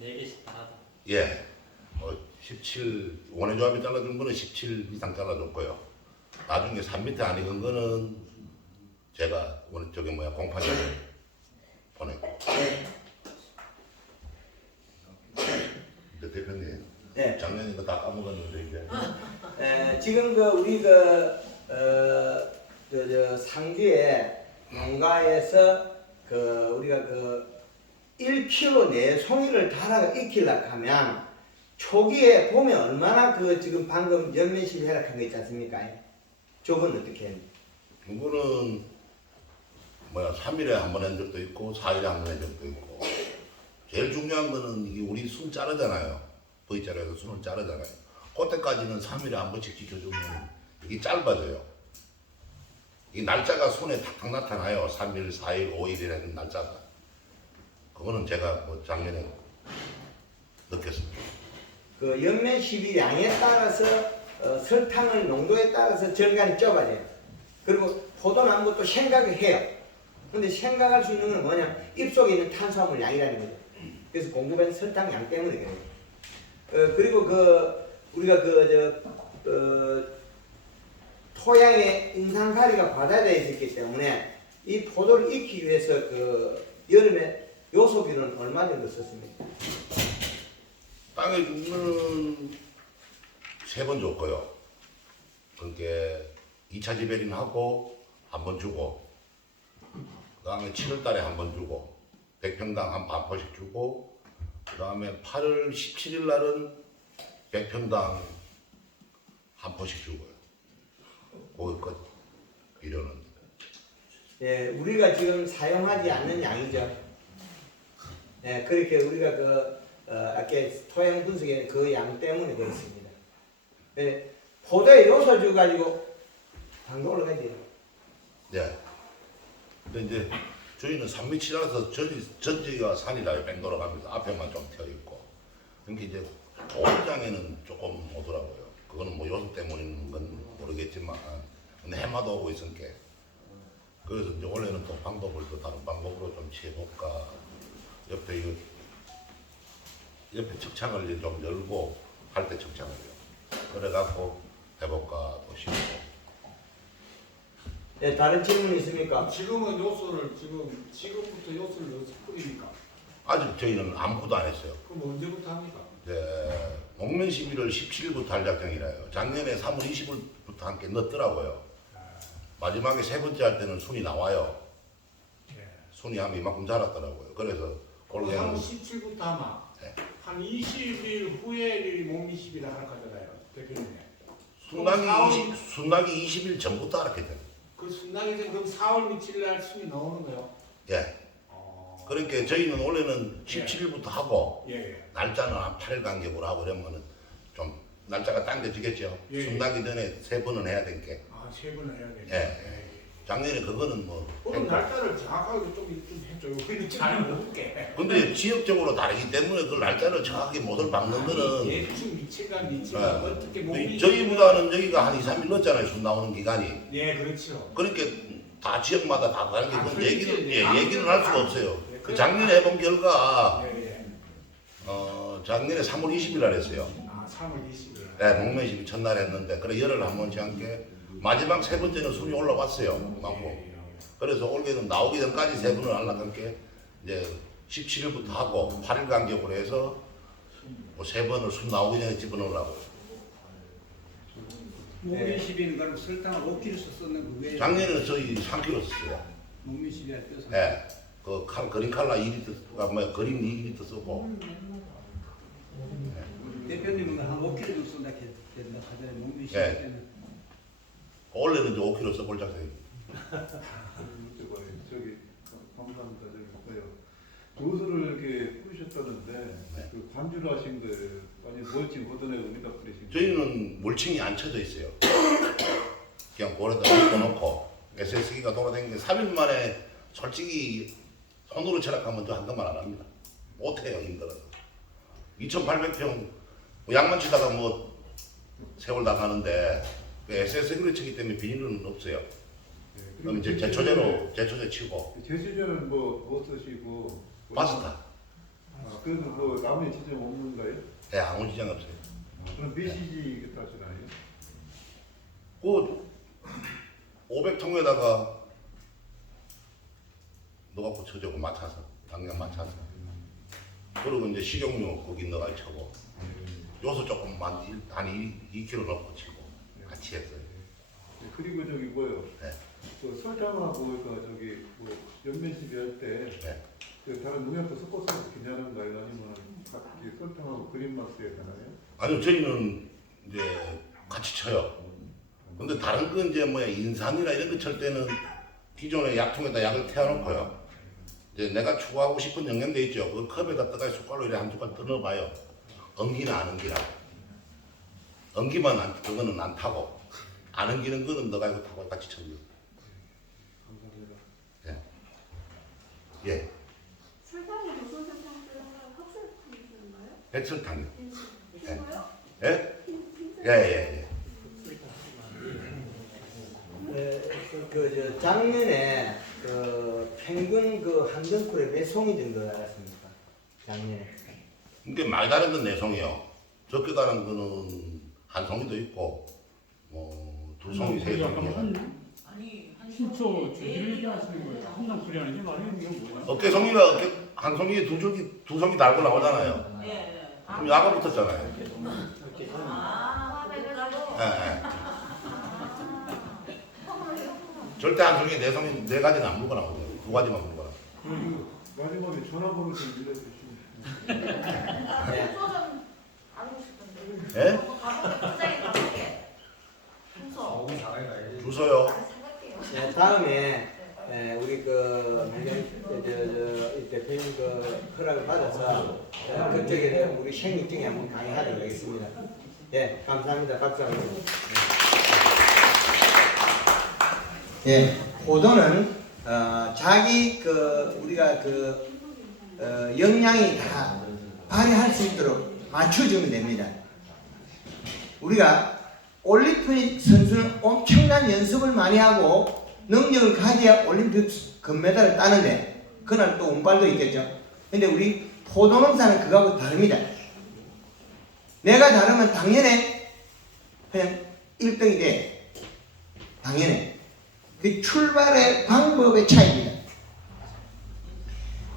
4개씩 달아도. 예, 17, 원예조합이 잘라준 거는 17 이상 잘라줬고요. 나중에 3m 안 익은 거는 제가 공판에 보냈고. 근데 대표님, 네. 작년에 이거 다 까먹었는데 이제. 지금 우리 상주에 농가에서 우리가 1kg 내 송이를 달아 익히려고 하면 초기에 보면 얼마나 지금 방금 연면실 회락한 거 있지 않습니까? 저건 어떻게 해요? 이거는 3일에 한 번 한 적도 있고 4일에 한 번 한 적도 있고 제일 중요한 거는 이게 우리 순 자르잖아요. V자로에서 순을 자르잖아요. 그때까지는 3일에 한 번씩 지켜주면 이게 짧아져요. 이 날짜가 손에 탁탁 나타나요. 3일, 4일, 5일이라는 날짜가. 그거는 제가 작년에 느꼈습니다. 연면 12 양에 따라서 설탕의 농도에 따라서 절간이 좁아져요. 그리고 포도나무도 생각을 해요. 근데 생각할 수 있는 건 뭐냐? 입속에 있는 탄수화물 양이라는 거죠. 그래서 공급한 설탕 양 때문에 그래요. 그리고 우리가 토양에 인산가리가 과다되어 있기 때문에 이 포도를 익히기 위해서 여름에 요소비는 얼마 정도 썼습니까? 땅에 주면 3번 줬고요. 그러니까 2차 지배린 하고 한 번 주고 그 다음에 7월달에 한 번 주고 100평당 한 반포씩 주고 그 다음에 8월 17일 날은 100평당 한 포씩 주고요. 거기 끝 이러는. 예, 우리가 지금 사용하지 않는 양이죠. 예, 그렇게 우리가 아까 토양 분석의 그 양 때문에 그렇습니다. 예, 포도의 요소주 가지고 방금 올라가지. 네. 근데 이제 저희는 산밑이라서 전지가 산이라 뺑 돌아가면서 앞에만 좀 튀어 있고. 그러니까 이제 오장에는 조금 오더라고요. 그거는 요소 때문인 건 모르겠지만, 근데 해마도 오고 있으니까. 그래서 이제 원래는 또 방법을 또 다른 방법으로 좀 취해볼까. 옆에 측창을 이제 좀 열고 할 때 측창을요. 그래갖고 해볼까 또 싶고. 예, 다른 질문 있습니까? 지금은 요소를 지금부터 요소를 넣어서 뿌립니까? 아직 저희는 아무것도 안 했어요. 그럼 언제부터 합니까? 네, 목면 11월 17일부터 할 작정이라요. 작년에 3월 20일부터 함께 넣었더라고요. 마지막에 3번째 할 때는 순이 나와요. 예. 순이 하면 이만큼 자랐더라고요. 그래서 그럼 올해는 17부터 하면 네. 한 20일 후에 몸이 10일 하락 하잖아요. 대표님. 순낙이 20일 전부터 하락했잖아요. 그 순낙이 그럼 4월 며칠 날 순이 나오는 거예요? 예. 그러니까 저희는 원래는 17일부터 하고 예. 날짜는 한 8일 간격으로 하고 그러면은 좀 날짜가 당겨지겠죠. 예. 순낙이 전에 3번은 해야 되니까. 아, 3번을 해야 되네. 예. 작년에 그거는 뭐. 그럼 날짜를 정확하게 좀 해줘요. 우리는 잘 모르게. 근데 지역적으로 다르기 때문에 그 날짜를 정확하게 못을 박는 거는 대충 미치가 네. 어떻게 몸이 저희보다는 여기가 한 2, 3일 넣었잖아요. 순 나오는 기간이. 예, 그렇죠. 그러니까 다 지역마다 다 다르게 그건 그렇지. 얘기는 할 수가 없어요. 네, 그 작년에 해본 결과 예. 작년에 3월 20일 날 했어요. 아, 3월 20일. 네, 목매십이 첫날 했는데 그래 열흘 한 번씩 한 게 마지막 3번째는 순이 올라왔어요. 맞고. 그래서 올해는 나오기 전까지 3번을 하려고 게 이제 17일부터 하고 8일 간격으로 해서 뭐 3번을 순 나오기 전에 집어넣으려고. 목민 10일은 그럼 설탕을 5kg 썼는 그게 작년에는 저희 3kg 썼어요. 목민 10일 할 때. 네. 그린 칼라 2리터, 그린 2리터 쓰고. 대표님은 한 5kg 정도 쏜다 했는데 하잖아요. 목민 10일 네. 때는. 원래는 이제 5kg 써볼 작정입니다. 저기 감사합니다. 저기 요소를 이렇게 뿌리셨다는데 네. 그 관주를 하신 거예요? 아니 멀칭 호돈에 의미다 뿌리신 거예요? 저희는 물층이 안 쳐져 있어요. 그냥 고래다 묶어놓고 SS기가 돌아다니는 게 3일 만에 솔직히 손으로 철학하면 저 한것만 안 합니다. 못해요, 힘들어서. 2,800평 양만 치다가 뭐 세월 다 가는데 SS기를 치기 때문에 비닐은 없어요. 그럼 이제 제초제 치고 제초제는 뭐 쓰시고 파스타. 아, 그래서 뭐 라면 지점 없는 거예요? 네, 아무 지장 없어요. 그럼 메시지 하시나요? 그 500통에다가 넣어갖고 쳐주고 맞춰서 당량 맞춰서 그리고 이제 식용유 거기 넣어가 쳐고 요소 조금만 한 2kg 넣고 치고 같이 했어요. 그리고 저기 뭐요? 네. 그 설탕하고 그 저기 뭐 연면시비 할때 네. 다른 농약도 섞어서 괜찮은가요? 아니면 각기 설탕하고 그린 맛에 되나요? 아니요, 저희는 이제 같이 쳐요. 근데 다른 건 이제 뭐야 인산이나 이런 거 칠 때는 기존의 약통에다 약을 태워놓고요. 이제 내가 추구하고 싶은 영양제 있죠. 그 컵에다 떠가 숟갈로 이렇게 한 숟갈 떠넣어봐요. 엉기나 안 엉기나. 엉기면 그거는 안 타고 안 엉기는 거는 너가 이거 타고 같이 쳐요. 감사합니다. 예. 예. 설탕이 무슨 설탕 쓰는 거예요? 합설탕 쓰는 거예요? 백설탕이요. 이거요? 예? 예, 예, 예. 저 작년에 그 평균 그 한 덩굴에 몇 송이 정도 나갔습니까? 작년에. 이게 많이 다른 건 내송이요. 적게 다른 거는 한 송이도 있고, 뭐, 두 송이, 세 송이. 신초 주기를 얘기하시는 거예요. 한남 소리 하는 게 말이에요. 이게 뭐야? 어깨송이가 한 송이에 두 송이 달고 나오잖아요. 그럼 야가 붙었잖아요. 예, 예. 절대 한 송이에 네 송이, 네 가지는 안 물고 나오거든요. 두 가지만 물고 나와요. 그리고 마지막에 전화번호 좀 알려주시면. 네. 순서 좀 알고 싶은데. 예? 가보게, 가보게. 순서. 주소요. 생각해요. 네, 다음에 우리 그 이 대표님 그 허락을 받아서 그쪽에 우리 생육증에 한번 강의하도록 하겠습니다. 예, 감사합니다. 박수 한번. 예, 포도는 자기 그 우리가 그 역량이 다 발휘할 수 있도록 맞춰주면 됩니다. 우리가 올림픽 선수는 엄청난 연습을 많이 하고 능력을 가져야 올림픽 금메달을 따는데 그날 또 운빨도 있겠죠. 근데 우리 포도농사는 그거하고 다릅니다. 내가 잘하면 당연히 그냥 1등이 돼. 당연히. 그 출발의 방법의 차이입니다.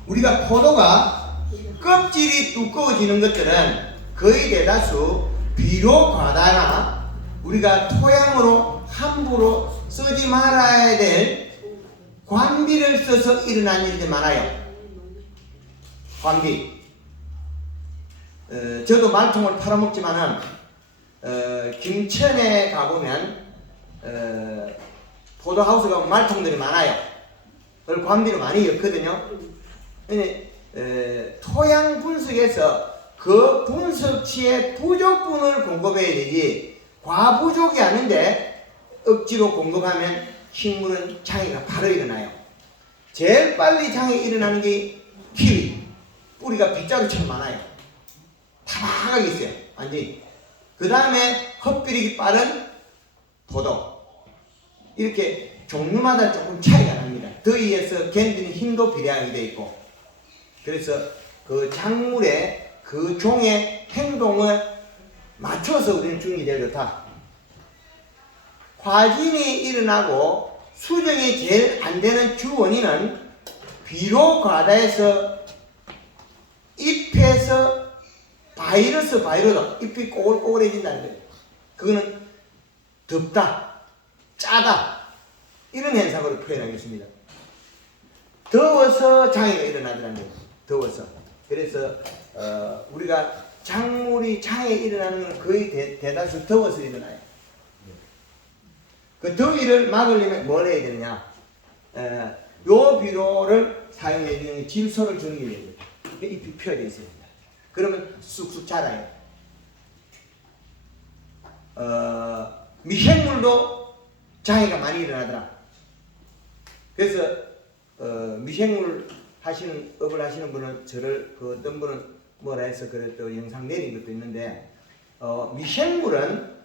우리가 포도가 껍질이 두꺼워지는 것들은 거의 대다수 비료 과다나 우리가 토양으로 함부로 쓰지 말아야 될 관비를 써서 일어난 일들이 많아요. 관비. 저도 말통을 팔아먹지만은 김천에 가보면 포도하우스가 말통들이 많아요. 그걸 관비를 많이 엮거든요. 근데 토양 분석에서 그 분석치의 부족분을 공급해야 되지 과부족이 아닌데 억지로 공급하면 식물은 장애가 바로 일어나요. 제일 빨리 장애 일어나는 게 키위. 뿌리가 빗자루처럼 많아요. 타박하게 있어요. 완전히. 그 다음에 헛비리기 빠른 포도. 이렇게 종류마다 조금 차이가 납니다. 더위에서 견디는 힘도 비례하게 되어 있고. 그래서 그 작물의 그 종의 행동을 맞춰서 우리는 주는 게 제일 좋다. 과진이 일어나고 수정이 제일 안 되는 주 원인은 비료 과다에서 잎에서 바이러스 잎이 꼬글꼬글해진다는 거예요. 그거는 덥다, 짜다 이런 현상으로 표현하겠습니다. 더워서 장애가 일어나더라는 거예요. 더워서. 그래서 우리가 작물이 장애 일어나는 건 거의 대다수 더워서 일어나요. 그 더위를 막으려면 뭘 해야 되느냐? 요 비료를 사용해 주는 질소를 주는 게 됩니다. 잎이 펴져 있습니다. 그러면 쑥쑥 자라요. 미생물도 장애가 많이 일어나더라. 그래서 미생물 하시는 업을 하시는 분은 저를 그 어떤 분은 뭐라 해서 그래 또 영상 내린 것도 있는데 미생물은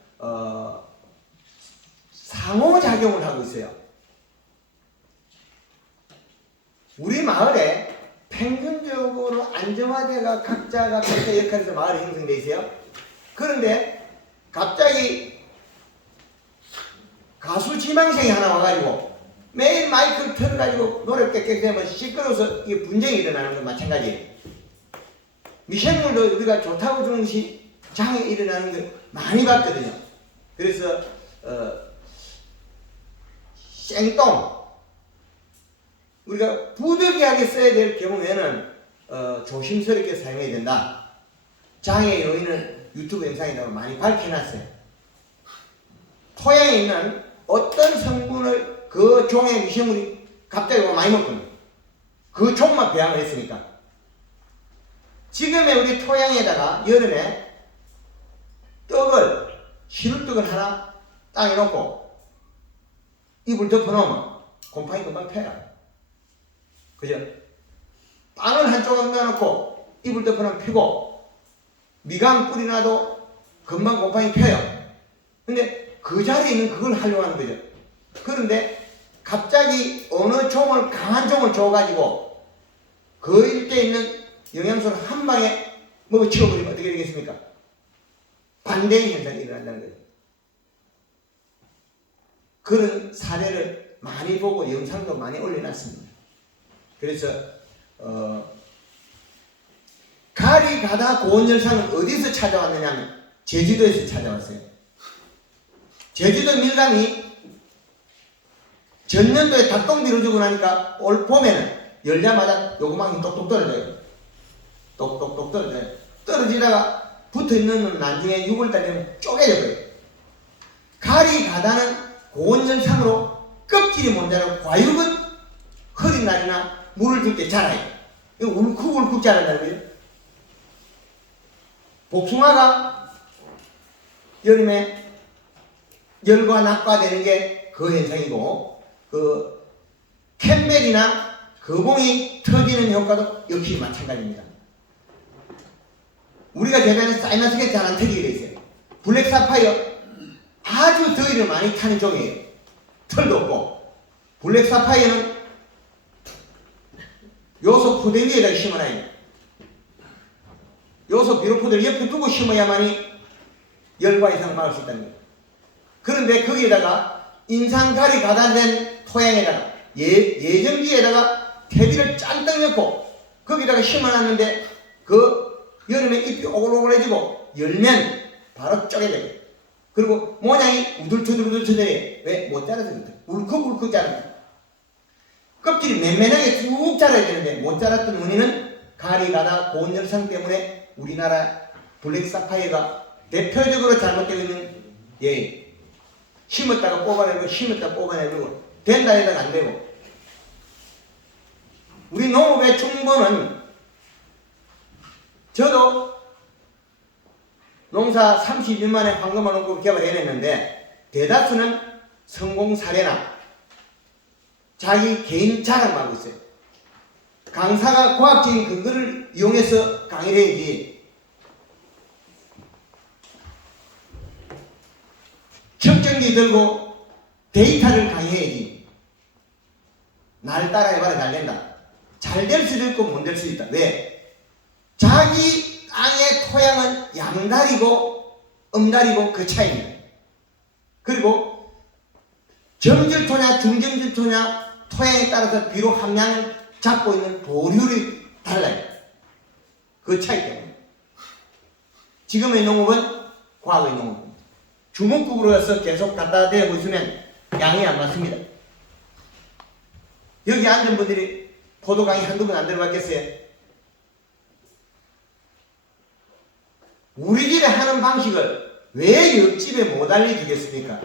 상호작용을 하고 있어요. 우리 마을에 평균적으로 안정화돼가 각자가 각자 역할에서 마을이 형성돼 있어요. 그런데 갑자기 가수 지망생이 하나 와가지고 매일 마이크를 틀어가지고 노래 깨끗하면 시끄러워서 이게 분쟁이 일어나는 건 마찬가지예요. 미생물도 우리가 좋다고 주는 장애 일어나는 걸 많이 봤거든요. 그래서 생똥 우리가 부득이하게 써야 될 경우에는 조심스럽게 사용해야 된다. 장애 요인을 유튜브 영상에다가 많이 밝혀놨어요. 토양에 있는 어떤 성분을 그 종의 미생물이 갑자기 많이 먹거든요. 그 종만 배양을 했으니까. 지금의 우리 토양에다가 여름에 시루떡을 하나 땅에 놓고 이불 덮어놓으면 곰팡이 금방 펴요. 그죠? 빵을 한 조각 넣어놓고 이불 덮어놓으면 피고 미강 뿌리놔도 금방 곰팡이 펴요. 근데 그 자리에 있는 그걸 하려고 하는 거죠. 그런데 갑자기 어느 종을 강한 종을 줘가지고 그 일대에 있는 영양소를 한 방에 먹어치워버리면 어떻게 되겠습니까? 반대의 현상이 일어난다는 거예요. 그런 사례를 많이 보고 영상도 많이 올려놨습니다. 그래서 가리가다 고온열상은 어디서 찾아왔느냐면 제주도에서 찾아왔어요. 제주도 밀감이 전년도에 닭똥비를 주고 나니까 올 봄에는 열자마자 요구망이 똑똑 떨어져요. 똑똑똑 떨어져요. 떨어지다가 붙어있는 건 나중에 6월달 되면 쪼개져버려요. 가리가다는 고온열상으로 껍질이 못 자라고 과육은 흐린 날이나 물을 줄 때 자라요. 이거 울컥울컥 자란다는 거예요. 복숭아가 여름에 열과 낙과되는 게 그 현상이고, 그 캔벨이나 거봉이 터지는 효과도 역시 마찬가지입니다. 우리가 대변에 사이너스가 잘 안 터지게 돼 있어요. 블랙 사파이어 아주 더위를 많이 타는 종이에요. 털도 없고. 블랙 사파이어는 요소 포대 위에다 심어놔야 돼요. 요소 비료포대를 옆에 두고 심어야만이 열과 이상 막을 수 있다는 거예요. 그런데 거기에다가 인상가리 가단된 토양에다가 예정지에다가 퇴비를 짠뜩 넣고 거기다가 심어놨는데 그 여름에 잎이 오글오글해지고 열면 바로 쪼개져요. 그리고 모양이 우들투들투들해. 왜? 못 자라서 그렇다. 울컥울컥 자란다. 껍질이 맨맨하게 쭉 자라야 되는데 못 자랐던 원인은 가리가다 고온열상 때문에 우리나라 블랙 사파이어가 대표적으로 잘못되고 있는 예예요. 심었다가 뽑아내고 심었다가 뽑아내고 된다 해도 안 되고. 우리 농업의 중본은 저도 농사 30년 만에 황금한 농법을 개발해냈는데 대다수는 성공 사례나 자기 개인 자랑만 하고 있어요. 강사가 과학적인 근거를 이용해서 강의를 해야지 측정기 들고 데이터를 강의해야지. 날 따라 해봐라 잘 된다. 잘 될 수도 있고 못 될 수도 있다. 왜? 자기 땅의 토양은 양다리고 음다리고 그 차이입니다. 그리고 정질토냐 중정질토냐 토양에 따라서 비료 함량을 잡고 있는 보류율이 달라요. 그 차이 때문에. 지금의 농업은 과거의 농업입니다. 주먹국으로 해서 계속 갖다 대고 있으면 양이 안 맞습니다. 여기 앉은 분들이 포도 강의 한두 번 안 들어봤겠어요? 우리 집에 하는 방식을 왜 옆집에 못 알려주겠습니까?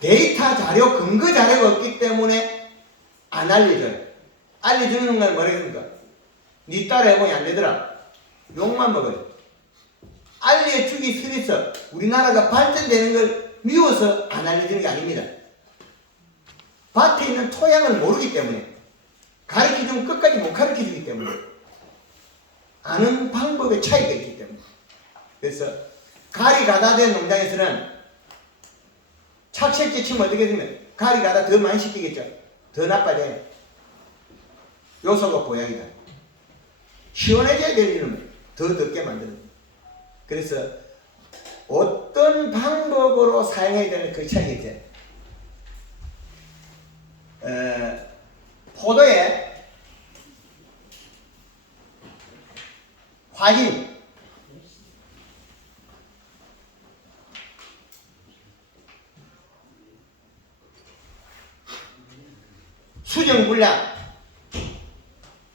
데이터 자료, 근거 자료가 없기 때문에 안 알려줘요. 알려주는 건 뭐라겠습니까? 니 따라 해보니 안 되더라. 욕만 먹어요. 알려주기 싫어서 우리나라가 발전되는 걸 미워서 안 알려주는 게 아닙니다. 밭에 있는 토양을 모르기 때문에 가르쳐주면 끝까지 못 가르쳐주기 때문에 아는 방법의 차이가 있기 때문에. 그래서 가리 가다 된 농장에서는 착색제 치면 어떻게 되면 가리 가다 더 많이 시키겠죠. 더 나빠져요. 요소가 보약이다. 시원해져야 될 일은 더 덥게 만드는 거예요. 그래서 어떤 방법으로 사용해야 되는 그 차이겠죠. 포도에 화진, 불량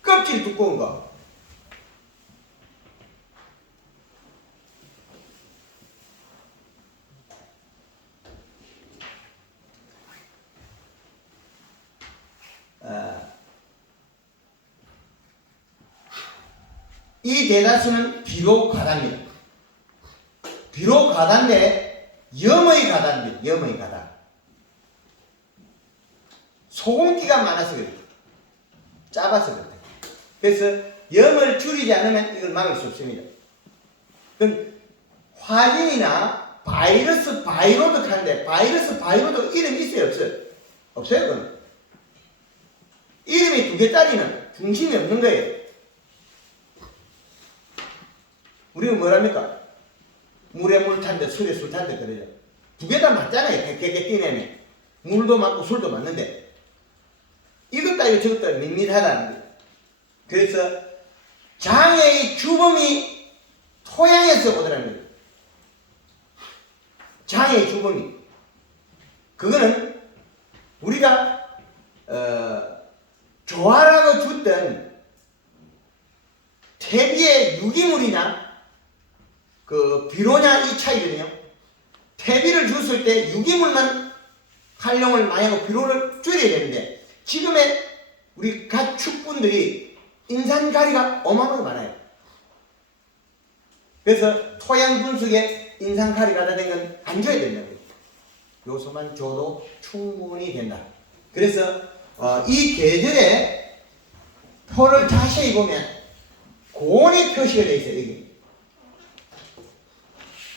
껍질 두꺼운 거. 이 대다수는 비록 가단입니다. 비록 가단인데 염의 가단입니다. 염의 가단. 소금기가 많아서 그래요. 짧아서 그래요. 그래서 염을 줄이지 않으면 이걸 막을 수 없습니다. 그럼 화진이나 바이러스 바이로드 하는데 바이러스 바이로드 이름이 있어요? 없어요? 없어요? 그건. 이름이 2개짜리는 중심이 없는 거예요. 우리는 뭐랍니까? 물에 물 탄데 술에 술 탄데 그러죠. 2개 다 맞잖아요. 개개 띠내면 물도 맞고 술도 맞는데 이것 따위 저것 따위 밋밋하다는 거예요. 그래서 장애의 주범이 토양에서 오더라는 거예요. 장애의 주범이 그거는 우리가 조화라고 줬던 퇴비의 유기물이냐 그 비료냐 이 차이거든요. 퇴비를 줬을 때 유기물만 활용을 많이 하고 비료를 줄여야 되는데 지금의 우리 가축분들이 인산가리가 어마어마하게 많아요. 그래서 토양 분석에 인산가리가 다 된 건 안 줘야 된다고요. 요소만 줘도 충분히 된다. 그래서 이 계절에 표를 자세히 보면 고온이 표시가 되어 있어요. 여기.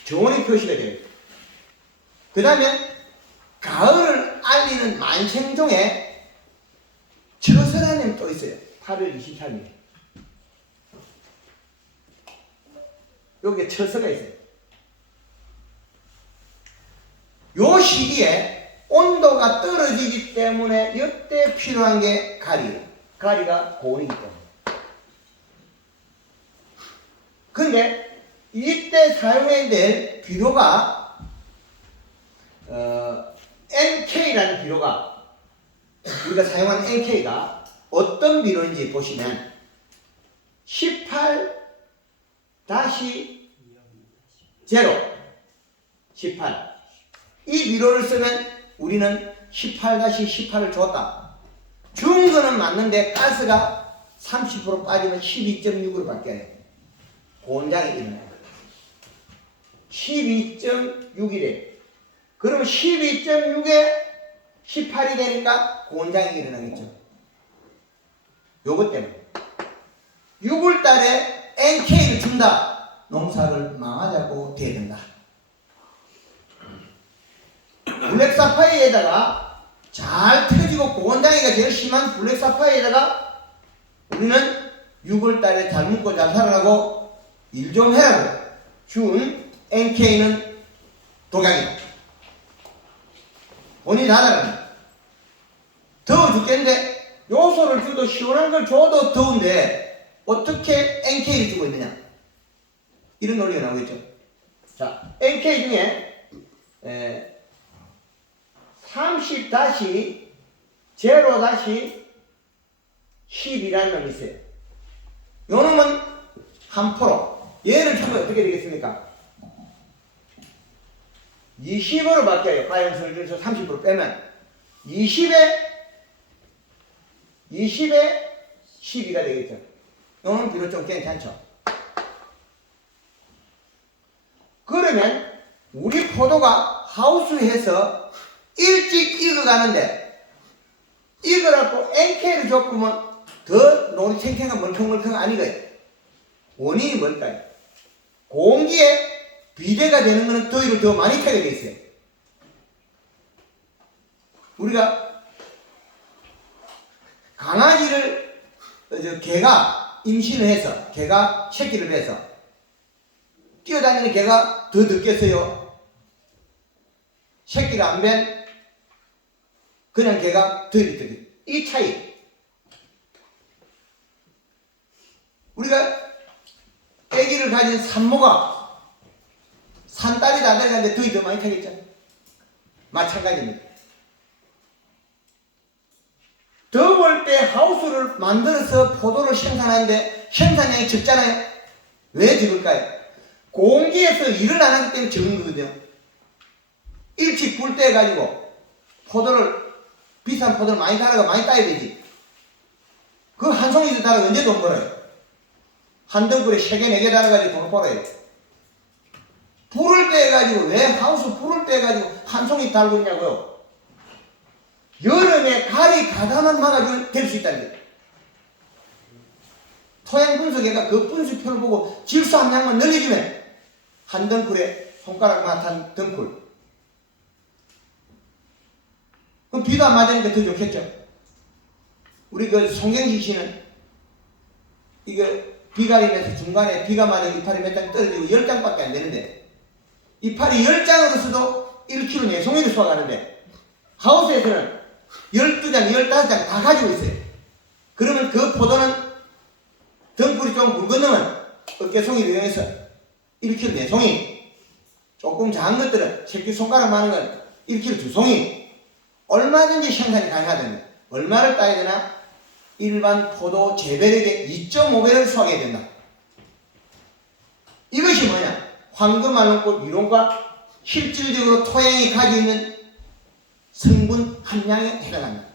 저온이 표시가 되어 있어요. 그 다음에 가을을 알리는 만생종에 처서라는 또 있어요. 8월 23일. 여기에 처서가 있어요. 요 시기에 온도가 떨어지기 때문에 이때 필요한 게 가리예요. 가리가 고온이기 때문에. 근데 이때 사용해야 될 비료가 NK라는 비료가 우리가 사용하는 NK가 어떤 비료인지 보시면 18-0 18 이 비료를 쓰면 우리는 18-18을 줬다. 준 거는 맞는데 가스가 30% 빠지면 12.6으로 바뀌어요. 고온장이 일어나요. 12.6이래. 그러면 12.6에 18이 되니까 고온장이 일어나겠죠. 요것 때문에 6월달에 NK를 준다. 농사를 망하자고 돼야 된다. 블랙사파이어에다가 잘 터지고 고온장애가 제일 심한 블랙사파이어에다가 우리는 6월달에 잘 먹고 잘 살아나고 일 좀 해라고 준 NK는 독약이다. 본인이 하다가 더워 죽겠는데 요소를 줘도 시원한 걸 줘도 더운데 어떻게 NK를 주고 있느냐 이런 논리가 나오겠죠. 자, NK 중에 30-0-10이라는 놈이 있어요. 요 놈은 한 프로. 얘를 주면 어떻게 되겠습니까? 20으로 바뀌어요. 바이옴수를 줄여서 30% 빼면 20에 12가 되겠죠. 요놈은 비록 좀 괜찮죠. 그러면 우리 포도가 하우스에서 일찍 익어가는데 익어갖고 NK를 줬으면 더 놀이 챙챙한 멀컹멀컹 아니거예요. 원인이 뭘까요? 공기에 비대가 되는 것은 더위를 더 많이 타게 돼 있어요. 우리가 강아지를 개가 임신을 해서 개가 새끼를 해서 뛰어다니는 개가 더 늦겠어요? 새끼를 안 뵌 그냥 개가 더 늦게. 이 차이. 우리가 아기를 가진 산모가 산딸이 다 되는데 더위 더 많이 타겠죠? 마찬가지입니다. 더울 때 하우스를 만들어서 포도를 생산하는데 생산량이 적잖아요. 왜 적을까요? 공기에서 일을 안 하기 때문에 적은 거거든요. 일찍 불 때 가지고 비싼 포도를 많이 달아가 많이 따야 되지. 그 한 송이도 달아 언제 돈 벌어요? 한 덩굴에 3개, 4개 달아가지고 돈 벌어요. 불을 때 해가지고, 왜 하우스 불을 때 해가지고 한 송이 달고 있냐고요? 여름에 가리 가다만 막아주면 될 수 있다는 거예요. 토양 분석에가 그 분수표를 보고 질소 함량만 늘려주면 한 덩굴에 손가락만 한 덩굴. 그럼 비도 안 맞으니까 더 좋겠죠. 우리 그 송경식 씨는 이거 비가 오면서 중간에 비가 맞아 이파리 몇 장 떨어지고 10장밖에 안 되는데 이파리 10장으로서도 1kg 내송이를 수확하는데 하우스에서는 12장, 15장 다 가지고 있어요. 그러면 그 포도는 덩굴이 좀 물 건너면 어깨송이를 이용해서 1kg 내송이, 조금 작은 것들은 새끼손가락 많은 건 1kg 2송이 얼마든지 생산이 가능하다는 거예요. 얼마를 따야 되나? 일반 포도 재배력의 2.5배를 수확해야 된다. 이것이 뭐냐? 황금알론꽃 이론과 실질적으로 토양이 가지고 있는 성분 함량에 해당합니다.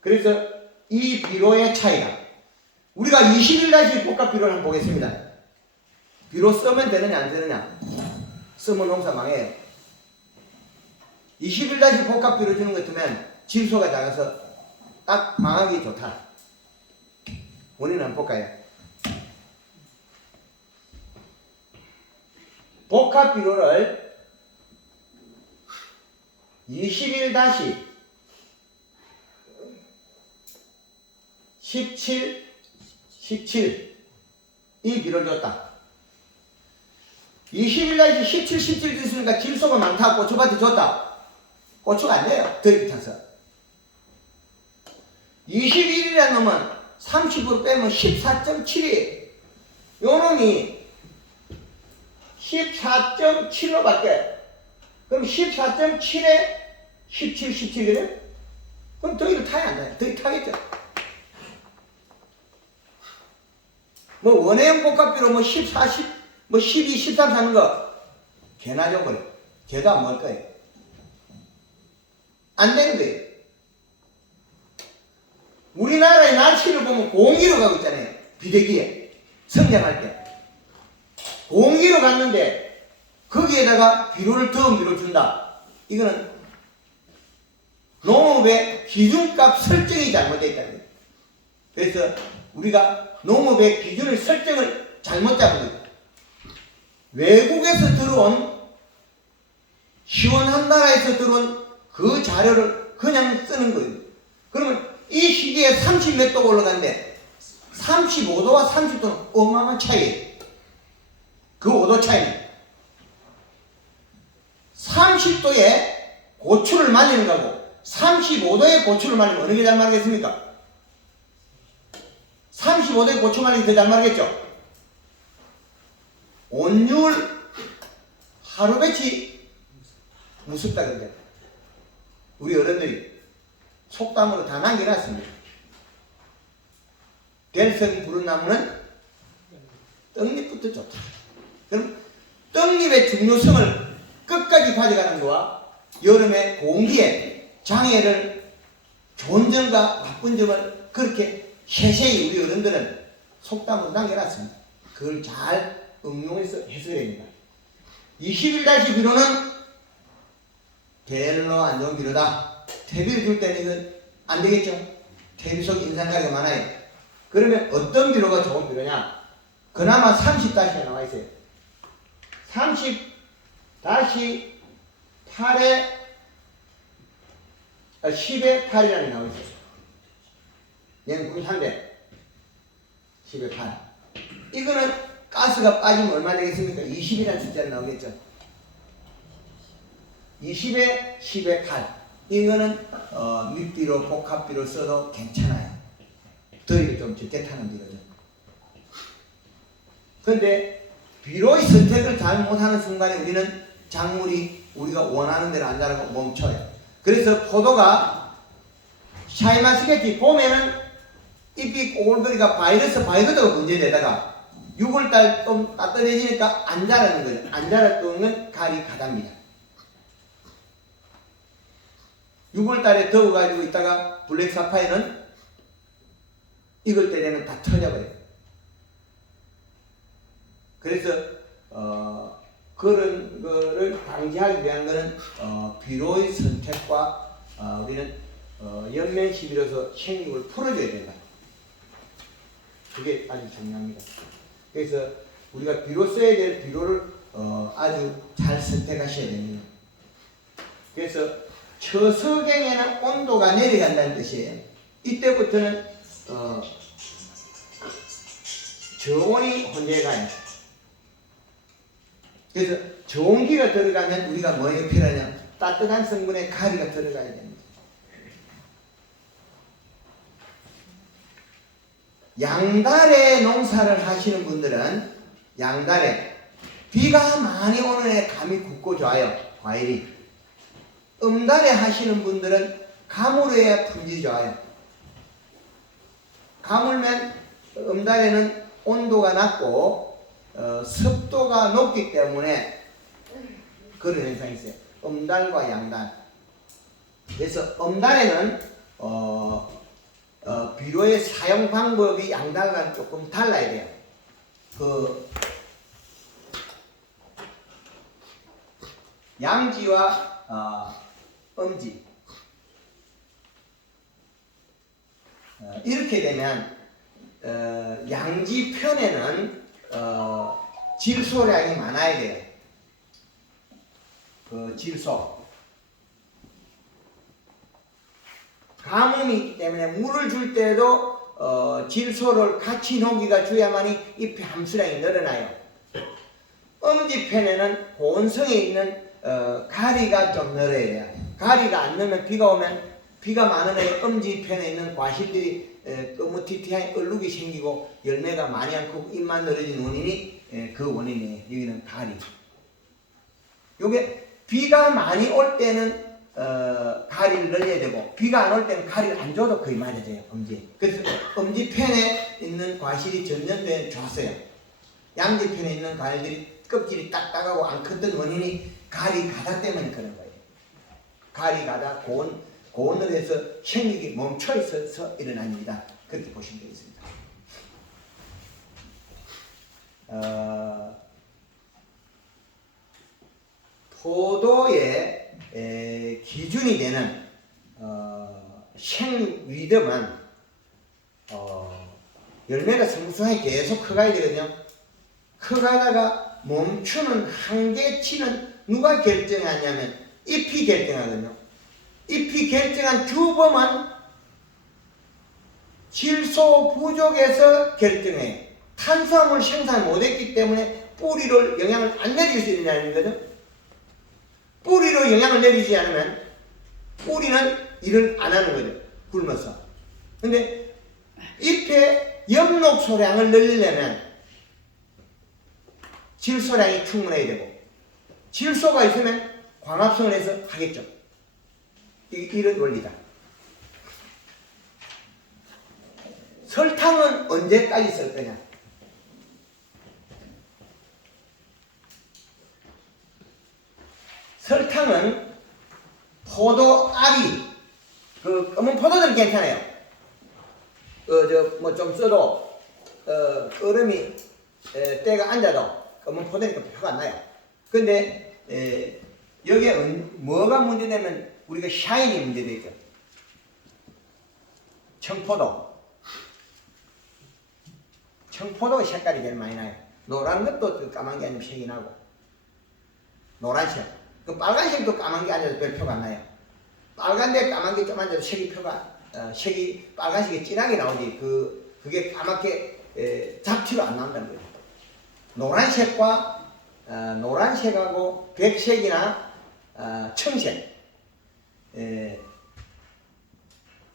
그래서 이 비료의 차이가 우리가 20일까지 복합 비료를 한번 보겠습니다. 비료 쓰면 되느냐 안 되느냐? 쓰면 농사 망해요. 20일까지 복합 비료 주는 것 같으면 질소가 작아서 딱 망하기 좋다. 원인 한번 볼까요? 복합 비료를 21-17, 17 이 비료를 줬다. 20일까지 17 줬으니까 질소가 많다. 고추밭에 줬다. 고추가 안 돼요. 더위 타서. 21이라는 놈은 30으로 빼면 14.7이에요. 요 놈이 14.7로 바뀌어요. 그럼 14.7에 17, 17이래? 그럼 더위를 타야 안 타요? 더위 타겠죠? 뭐 원해형 복합비로 뭐 14, 10, 뭐 12, 13 사는 거 개나 줘버려. 개도 안 먹을 거예요. 안 되는 거예요. 우리나라의 날씨를 보면 공기로 가고 있잖아요. 비대기에 성장할 때 공기로 갔는데 거기에다가 비료를 더운 비료를 준다. 이거는 농업의 기준값 설정이 잘못되어 있다는 거예요. 그래서 우리가 농업의 기준을 설정을 잘못 잡은 거예요. 외국에서 들어온 시원한 나라에서 들어온 그 자료를 그냥 쓰는 거예요. 그러면 이 시기에 30 몇 도가 올라갔는데 35도와 30도는 어마어마한 차이예요. 그 5도 차이는 30도에 고추를 말리는 거고 35도에 고추를 말리면 어느 게 잘 마르겠습니까? 35도에 고추 말리기 더 잘 마르겠죠? 온유를 하루배치 무섭다 그러죠. 우리 어른들이 속담으로 다 남겨놨습니다. 델성이 부른 나무는 떡잎부터 좋다. 그럼 떡잎의 중요성을 끝까지 가져가는 거와 여름에 공기에 장애를 좋은 점과 나쁜 점을 그렇게 세세히 우리 어른들은 속담으로 남겨놨습니다. 그걸 잘 응용해서 해석해야 됩니다. 21-비료는 별로 안 좋은 비료다. 퇴비를 줄 때는 이건 안 되겠죠? 퇴비 속 인산가리가 많아요. 그러면 어떤 비료가 좋은 비료냐? 그나마 30-가 나와 있어요. 30-8에 10에 8이라는 게 나와 있어요. 얘는 93대 10에 8. 이거는 가스가 빠지면 얼마 되겠습니까? 20이라는 숫자가 나오겠죠. 20에 10에 8. 이거는 밑비료, 복합비료 써도 괜찮아요. 더위를 좀 적게 타는 비료죠. 그런데 비료의 선택을 잘못하는 순간에 우리는 작물이 우리가 원하는 대로 안 자라고 멈춰요. 그래서 포도가 샤인마스카ット보면은 잎이 꼬글거리가 바이러스가 문제되다가 6월달 좀 따뜻해지니까 안 자라는 거죠. 안 자랐던 건 가리 가답니다. 6월달에 더워가지고 있다가 블랙 사파이어는 익을 때 되면 다 터져버려요. 그래서 그런 거를 방지하기 위한 거는 비료의 선택과 우리는 연면 시비로서 생육을 풀어줘야 된다. 그게 아주 중요합니다. 그래서 우리가 비료 써야 될 비료를 아주 잘 선택하셔야 됩니다. 그래서 처서경에는 온도가 내려간다는 뜻이에요. 이때부터는 저온이 혼재가요. 그래서 저온기가 들어가면 우리가 뭐에 필요하냐? 따뜻한 성분의 가리가 들어가야 됩니다. 양달에 농사를 하시는 분들은 양달에 비가 많이 오는 해 감이 굵고 좋아요. 과일이. 음달에 하시는 분들은 가물어 해야 품질이 좋아요. 가물면 음달에는 온도가 낮고 습도가 높기 때문에 그런 현상이 있어요. 음달과 양달. 그래서 음달에는 비료의 사용 방법이 양달과는 조금 달라야 돼요. 양지와 음지 이렇게 되면 양지 편에는 질소량이 많아야 돼요. 질소. 가뭄이 있기 때문에 물을 줄 때도 질소를 같이 녹이가 줘야만이 잎의 함수량이 늘어나요. 음지편에는 고온성에 있는 가리가 좀 늘어야 돼요. 가리가 안 넣으면 비가 오면 비가 많은 애 음지편에 있는 과실들이 끄무티티한 얼룩이 생기고 열매가 많이 안 크고 잎만 늘어진 원인이 그 원인이에요. 여기는 가리. 요게 비가 많이 올 때는 가리를 늘려야 되고 비가 안 올 때는 가리를 안 줘도 거의 맞아져요. 음지. 그래서 음지편에 있는 과실이 전년도에 좋았어요. 양지편에 있는 과일들이 껍질이 딱딱하고 안 컸던 원인이 가리 가다 때문에 그런 거예요. 가리 가다 고온으로 해서 생육이 멈춰 있어서 일어납니다. 그렇게 보시면 되겠습니다. 포도의 기준이 되는 생육 리듬은 열매가 성숙하게 계속 커가야 되거든요. 커가다가 멈추는 한계치는 누가 결정하냐면 잎이 결정하거든요. 잎이 결정한 주범은 질소 부족에서 결정해요. 탄수화물 생산 못했기 때문에 뿌리를 영향을 안 내릴 수 있는 거거든. 뿌리로 영향을 내리지 않으면 뿌리는 일을 안 하는 거죠. 굶어서. 근데 잎의 엽록소량을 늘리려면 질소량이 충분해야 되고 질소가 있으면 광합성을 해서 하겠죠. 이런 원리다. 설탕은 언제까지 쓸 거냐? 설탕은 포도 알이 검은 포도들은 괜찮아요. 뭐 좀 써도 얼음이 때가 앉아도 검은 포도니까 표가 안 나요. 근데 여기에 뭐가 문제되면 우리가 샤인이 문제되죠. 청포도가 색깔이 제일 많이 나요. 노란 것도 까만 게 아니면 색이 나고 노란색. 그 빨간색도 까만 게 아니라도 별 표가 안 나요. 빨간데 까만 게 좀 앉아도 색이 빨간색이 진하게 나오지 그게 까맣게 잡티로 안 나온다는 거예요. 노란색하고 백색이나 청색,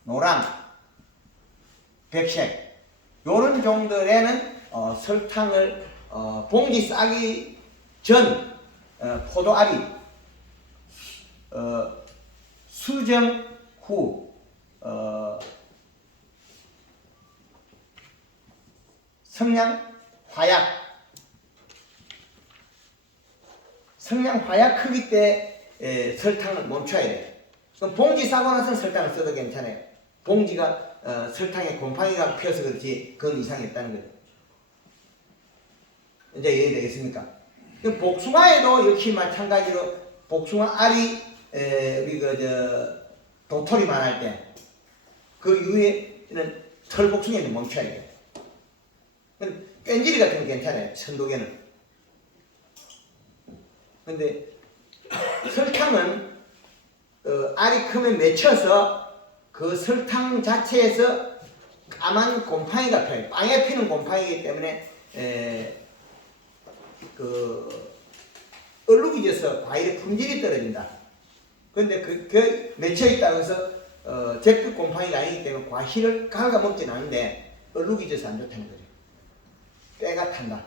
노랑, 백색 요런 종들에는 설탕을 봉지 싸기 전 포도알이 수정 후 성냥 화약 크기 때 설탕을 멈춰야 돼요. 그럼 봉지 싸고 나서 설탕을 써도 괜찮아요. 봉지가 설탕에 곰팡이가 피어서 그렇지 그건 이상이 없다는 거죠. 이제 이해되겠습니까? 그럼 복숭아에도 역시 마찬가지로 복숭아 알이 우리 도토리만 할 때 그 이후에는 털복숭아는 멈춰야 돼요. 꽹지리 같은 건 괜찮아요. 천도개는. 근데 설탕은 알이 크면 맺혀서 그 설탕 자체에서 까만 곰팡이가 펴요. 빵에 피는 곰팡이이기 때문에 얼룩이 져서 과일의 품질이 떨어진다. 근데 그 맺혀 있다고 해서 제끝 곰팡이가 아니기 때문에 과실을 갉아먹진 않은데 얼룩이 져서 안 좋다는 거죠. 때가 탄다.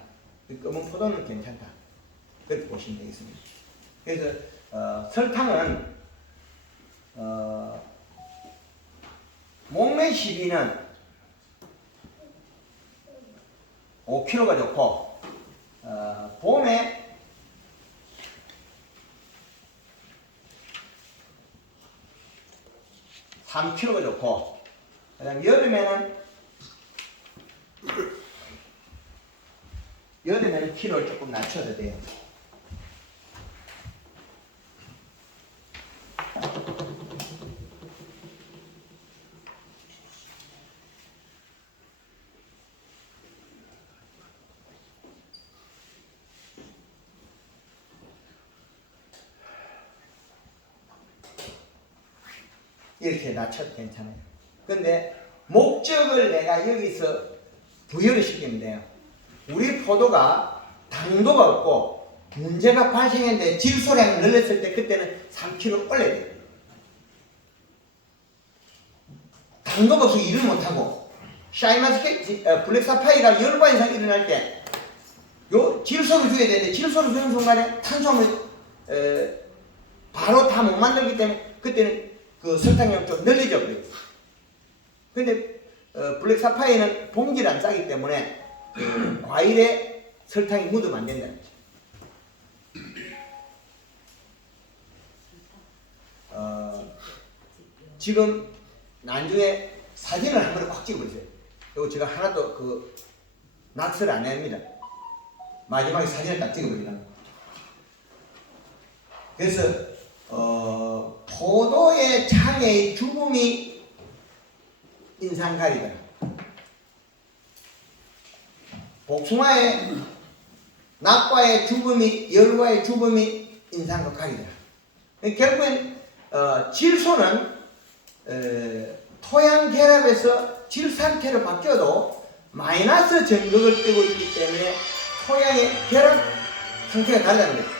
검은 포도는 괜찮다. 그렇게 보시면 되겠습니다. 그래서 설탕은 목매 시비는 5kg가 좋고 봄에 3kg가 좋고 그다음 여름에는 키로를 조금 낮춰도 돼요. 이렇게 낮춰도 괜찮아요. 근데 목적을 내가 여기서 부여를 시키면 돼요. 우리 포도가 당도가 없고 문제가 발생했는데 질소량을 늘렸을 때 그때는 3kg 올려야 돼요. 당도가 없어서 일을 못하고 블랙 사파이어가 열과 이상 일어날 때 요 질소를 줘야 되는데 질소를 주는 순간에 탄수화물 바로 다 못 만들기 때문에 그때는 그 설탕량이 좀 늘려져 버려요. 근데 블랙 사파이어는 봉지를 안 싸기 때문에 과일에 설탕이 묻으면 안 된다는 거죠. 지금 나중에 사진을 한 번에 꽉 찍어보세요. 이거 제가 하나도 낯을 안 합니다. 마지막에 사진을 딱 찍어버리라고. 그래서 포도의 창의 죽음이 인상가리다. 복숭아의 낙과의 죽음이 열과의 죽음이 인상과 가리다. 결국엔 질소는 토양 결합에서 질 상태로 바뀌어도 마이너스 전극을 떼고 있기 때문에 토양의 결합 상태가 다르다는 거예요.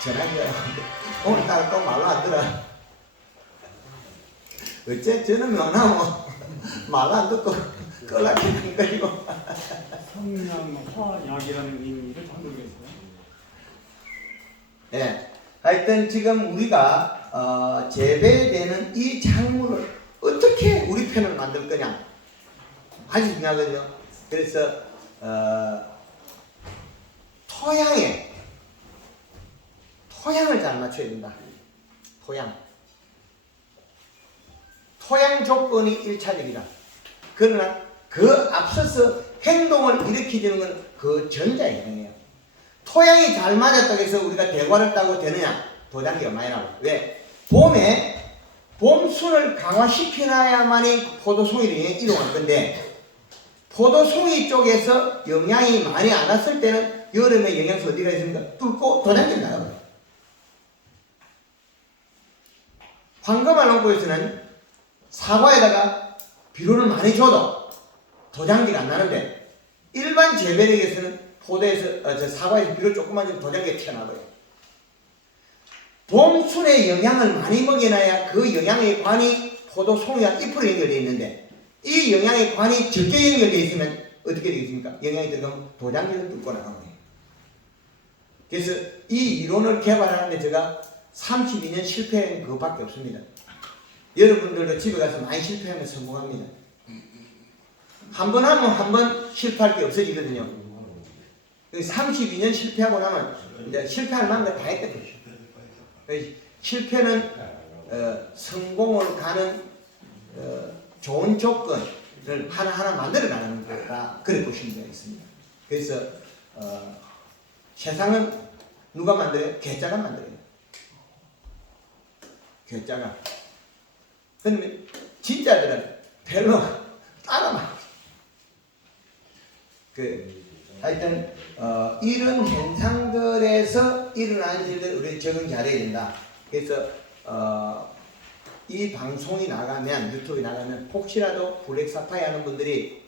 전화기가 오늘따라 또 말로 안 들어. 어째 저는 명나무 말로 안 듣고 끌락이는 거리고. 성냥화약이라는 의미를 잘 모르겠어요. 예. 하여튼 지금 우리가 재배되는 이 작물을 어떻게 우리 편을 만들 거냐 아주 중요하거든요. 그래서 토양을 잘 맞춰야 된다. 토양 조건이 1차적이다. 그러나 그 앞서서 행동을 일으키는 건 그 전자의 행동이에요. 토양이 잘 맞았다고 해서 우리가 대과를 따고 되느냐? 도장기가 많이 나와요. 왜? 봄에 봄순을 강화시켜놔야만이 포도송이를 이동할 건데 포도송이 쪽에서 영양이 많이 안 왔을 때는 여름에 영양소 어디가 있습니까? 뚫고 도장기를 나가버려요. 황금알 농부에서는 사과에다가 비료를 많이 줘도 도장기가 안 나는데 일반 재배력에서는 포도에서 사과에서 비료 조금만 좀 도장기가 튀어나와요. 봄순에 영양을 많이 먹여놔야 그 영양의 관이 포도 송이와 잎으로 연결되어 있는데 이 영양의 관이 적게 연결되어 있으면 어떻게 되겠습니까? 영양이 들어가면 도장면을 뚫고 나가거든요. 그래서 이 이론을 개발하는데 제가 32년 실패한 그것밖에 없습니다. 여러분들도 집에 가서 많이 실패하면 성공합니다. 한 번 하면 한 번 실패할 게 없어지거든요. 32년 실패하고 나면 이제 실패할 만큼 다 했거든요. 실패는 성공을 가는 좋은 조건을 하나하나 만들어 나가는 거다. 그렇게 보시면 되겠습니다. 그래서 세상은 누가 만들어요? 괴짜가 만들어요. 괴짜가. 근데 진짜들은 별로 따라만. 하여튼 이런 현상들에서 일어나는 일을 우리 적응 잘해야 된다. 그래서 이 방송이 나가면 유튜브에 나가면 혹시라도 블랙 사파이어 하는 분들이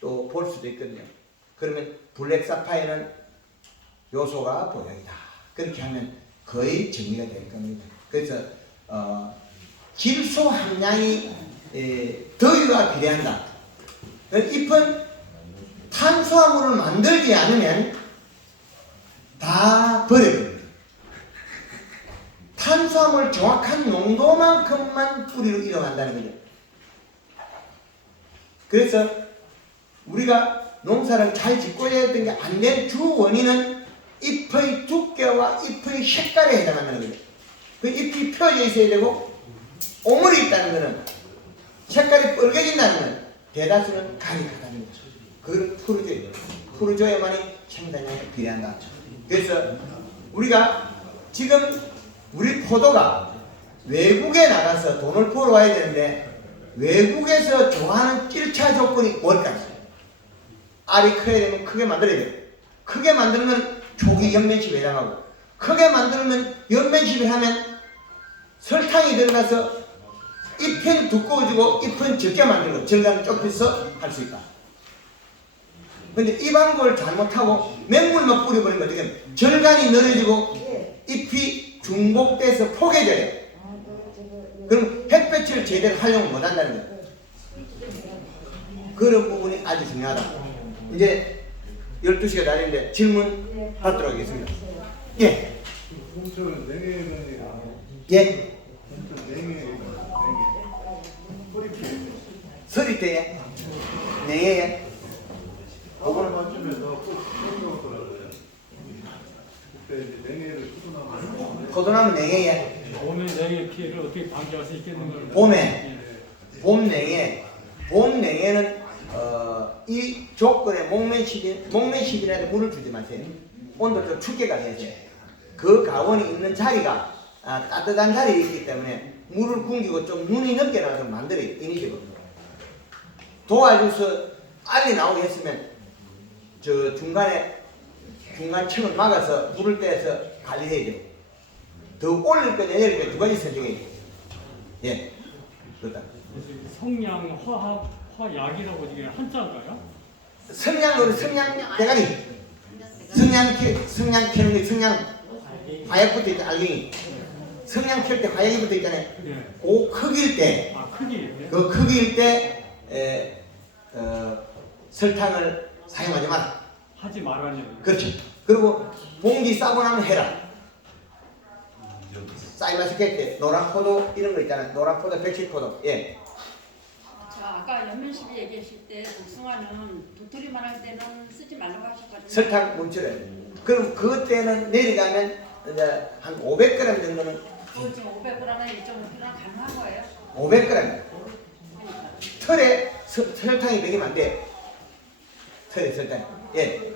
또 볼 수도 있거든요. 그러면 블랙 사파이어는 요소가 보약이다. 그렇게 하면 거의 정리가 될 겁니다. 그래서 질소 함량이 더위와 비례한다. 잎은 탄수화물을 만들지 않으면 다 버려버립니다. 탄수화물 정확한 농도만큼만 뿌리로 이동한다는 거죠. 그래서 우리가 농사를 잘 짓고자 했던 게 안 된 주 원인은 잎의 두께와 잎의 색깔에 해당한다는 거죠. 그 잎이 펴져 있어야 되고 오물이 있다는 것은 색깔이 빨개진다는 것은 대다수는 간이 크다는 거죠. 그걸 풀어줘야 돼요. 풀어줘야만이 생산량에 비례한다. 그래서 우리가 지금 우리 포도가 외국에 나가서 돈을 벌어와야 되는데 외국에서 좋아하는 1차 조건이 뭘까요? 알이 커야 되면 크게 만들어야 돼요. 크게 만들면 조기 연면십에 해당하고 크게 만들면 연면십을 하면 설탕이 들어가서 잎은 두꺼워지고 잎은 적게 만들고 절간을 좁혀서 할 수 있다. 근데 이 방법을 잘못하고 맹물만 뿌려버리면 어떻게 해요? 절간이 늘어지고 잎이 중복돼서 포개져요. 그럼 햇볕을 제대로 활용을 못한다는 거예요. 그런 부분이 아주 중요하다. 이제 12시가 다 됐는데 질문 받도록 하겠습니다. 예. 홍철은 냉해면이 예. 홍철 냉해 뿌리 서리 때에 네. 그걸 맞추면서 꼭 생각하더라고요. 그때 이제 냉해를 수분하면 포도나무 냉해에 오면 냉해 피해를 어떻게 방지할 수 있겠는가를. 봄에 봄 냉해는 이 조건에 목매십이라도 물을 주지 마세요. 온도 좀 춥게 가야 돼요. 그 가원이 있는 자리가 따뜻한 자리에 있기 때문에 물을 굶기고 좀 눈이 늦게 나서 만들어요. 인위적으로 도와줘서 알이 나오게 했으면 저 중간층을 막아서 물을 떼서 관리해야 돼요. 더 올릴 거냐 내릴 거냐 두 가지 선택해야 돼요. 예, 그렇다. 성냥 화약이라고 이게 한자인가요? 성냥으로 성냥 대가리 성냥 캐는 게 성냥 화약 붙어 있잖아. 알갱이 성냥 캘 때 화약이 붙어 있잖아요. 예. 그 크기일 때 크기. 그 크기일 때 설탕을 사용하지 마라. 하지 말아야 돼요. 그렇죠. 그리고 봉지 싸고 나면 해라. 사이마스 때 노란 포도 이런 거 있잖아요. 노란 포도, 백실포도. 예. 자, 아까 연면십이 얘기하실 때 복숭아는 도토리만 할 때는 쓰지 말라고 하셨거든요. 설탕 뭉쳐요. 그럼 그때는 내려가면 이제 한 500g 정도는 지금 500g이나 1.5kg 가능한 거예요? 500g. 그러니까. 털에 설탕이 배기면 안 돼. 털에 설탕. 예.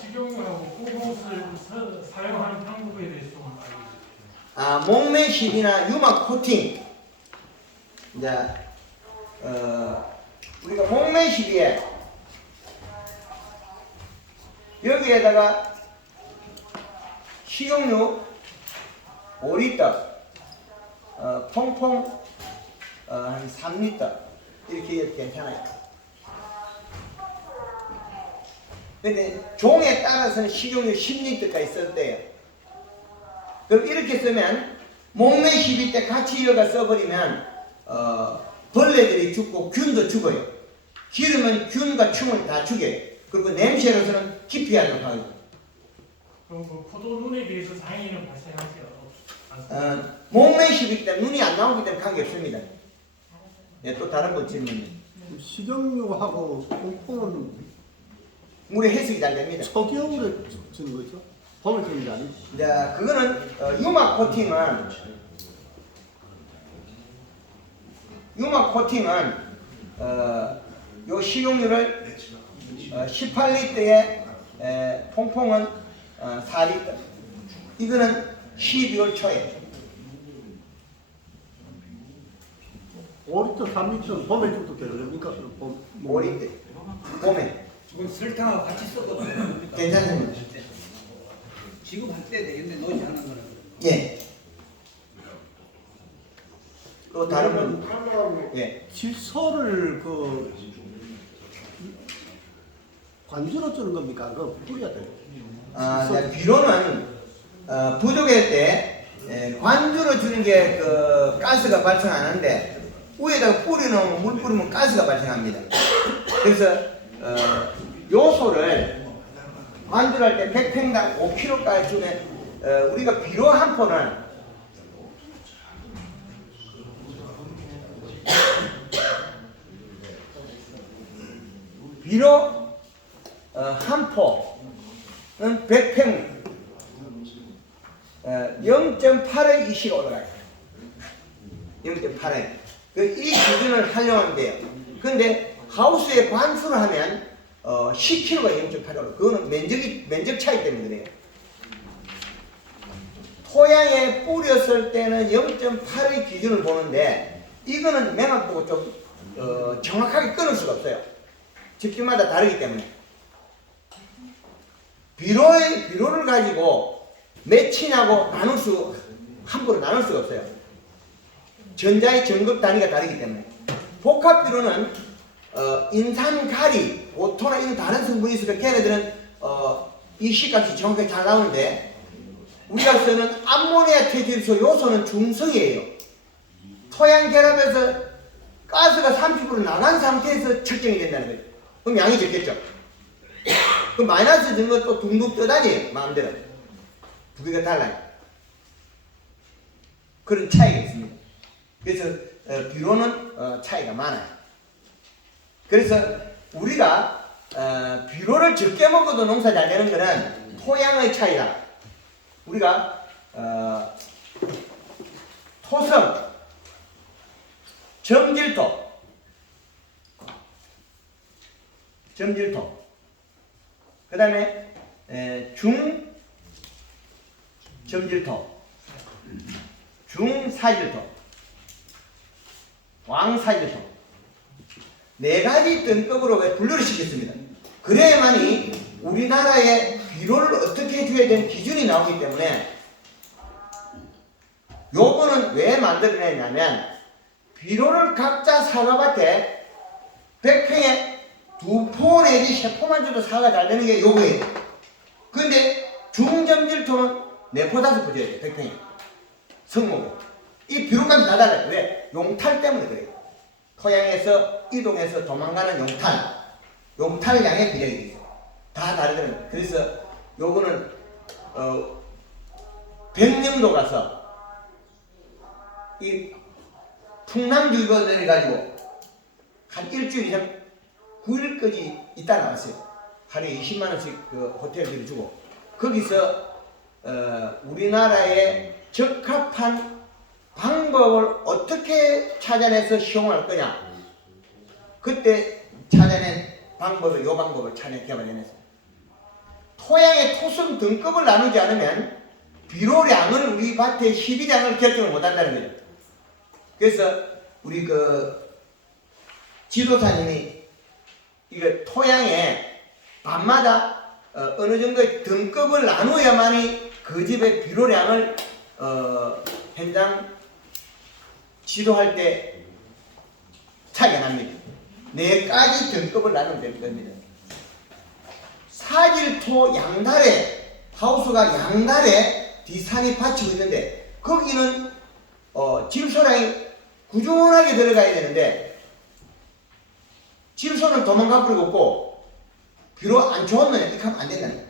식용유하고 호흡을 사용하는 방법에 대해서 좀 알려주세요. 목매십이나 유막 코팅. 이제 우리가 목매십에 여기에다가 식용유 5리터, 퐁퐁 한 3리터 이렇게 해도 괜찮아요. 근데 종에 따라서는 식용유 10리터까지 쓸 때요. 그럼 이렇게 쓰면 목매 시비 때 같이 이어가 써버리면 벌레들이 죽고 균도 죽어요. 기르면 균과 충을 다 죽여요. 그리고 냄새로서는 기피하도록 하고. 그럼 그 포도 눈에 대해서 장애는 발생하죠. 목매 시비 때 눈이 안 나오기 때문에 관계없습니다. 네, 또 다른 분 질문. 식용유하고 콩콩은 물에 해석이 잘 됩니다. 초겨울에 주는 거죠? 봄에 주는 게 아니고. 자, 그거는 유막 코팅은 요 식용유를 18리터에 퐁퐁은 4리터. 이거는 12월 초에 5리터, 3리터 봄에 줘도 되니까 봄. 5리터 봄에 그건 설탕하고 같이 섞어도 괜찮습니다. 지금 할 때 되겠네. 넣지 않은 거는. 예. 또 다른 분. 예. 질소를 그 관주로 주는 겁니까? 그거 뿌려야 돼요. 네, 비료는 부족할 때 관주로 주는 게 그 가스가 발생하는데 위에다가 뿌리는 물 뿌리면 가스가 발생합니다. 그래서 요소를 관주할 때 100평당 5kg까지 주면 우리가 비료 한 포는 비료 한 포는 100평 0.8의 이시가 올라가요. 0.8의 이 기준을 활용하면 돼요. 근데 하우스에 관수를 하면 10kg가 0.8이 올라가요. 그거는 면적 차이 때문에 그래요. 토양에 뿌렸을 때는 0.8의 기준을 보는데 이거는 매만 보고 좀 정확하게 끊을 수가 없어요. 집집마다 다르기 때문에. 비료를 가지고 몇이냐고 함부로 나눌 수가 없어요. 전자의 전급 단위가 다르기 때문에. 복합 비료는 인산, 가리, 오토나 이런 다른 성분이 있으니까 걔네들은 이 시값이 정확하게 잘 나오는데 우리가 쓰는 암모니아 퇴질소 요소는 중성이에요. 토양 결합에서 가스가 30% 나간 상태에서 측정이 된다는 거죠. 그럼 양이 적겠죠. 그 마이너스 준 것도 둥둥 떠다니에요. 마음대로. 두 개가 달라요. 그런 차이가 있습니다. 그래서 비료는 차이가 많아요. 그래서 우리가 비료를 적게 먹어도 농사 잘 되는 것은 토양의 차이다. 우리가 토성, 점질토, 그 다음에 중점질토, 중사질토, 왕사질토 네 가지 등급으로 분류를 시켰습니다. 그래야만이 우리나라의 비료를 어떻게 해줘야 되는 기준이 나오기 때문에 요거는 왜 만들어냈냐면 비료를 각자 사과밭에 100평에 2포 내지 3포만 줘도 사과가 잘 되는 게 요거예요. 근데 중점질토는 4포 5포 줘야 돼요. 100평에 성모고 이 비료값이 다 달라요. 왜? 용탈 때문에 그래요. 토양에서 이동해서 도망가는 용탈량의 비례가 있어요. 다 다르거든요. 그래서 요거는 백령도 가서 이 풍남주의보 내려가지고 한 일주일 이상 9일까지 있다 나왔어요. 하루에 20만원씩 그 호텔비를 주고 거기서 우리나라에 적합한 방법을 어떻게 찾아내서 시용할 거냐 그때 찾아낸 방법을 요 방법을 개발해냈어요. 토양의 토성 등급을 나누지 않으면 비료량을 우리 밭의 12량을 결정을 못한다는 거죠. 그래서 우리 그 지도사님이 이거 토양에 밤마다 어느 정도의 등급을 나누어야만이 그 집의 비료량을 현장 지도할 때 차이가 납니다. 4가지 등급을 나누면 될 겁니다. 사질토 양달에 하우스가 양달에 뒷산이 받치고 있는데 거기는 질소량이 꾸준하게 들어가야 되는데 질소는 도망가 버리고 없고 비록 안 좋으면 이렇게 하면 안 된다는 거예요.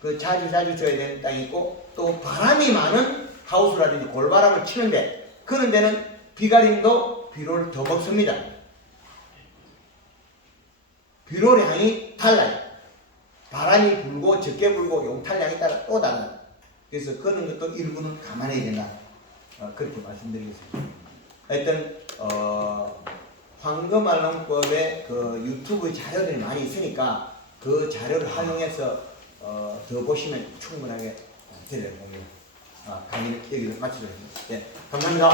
그 자주 줘야 되는 땅이 있고 또 바람이 많은 하우스라든지 골바람을 치는데 그런 데는 비가림도 비료를 더 먹습니다. 비료량이 달라요. 바람이 불고 적게 불고 용탈량에 따라 또 달라요. 그래서 그런 것도 일부는 감안해야 된다. 그렇게 말씀드리겠습니다. 하여튼 황금알농법의 그 유튜브 자료들이 많이 있으니까 그 자료를 활용해서 더 보시면 충분하게 들을 겁니다. 강의를 여기서 마치도록 하겠습니다. 네, 감사합니다.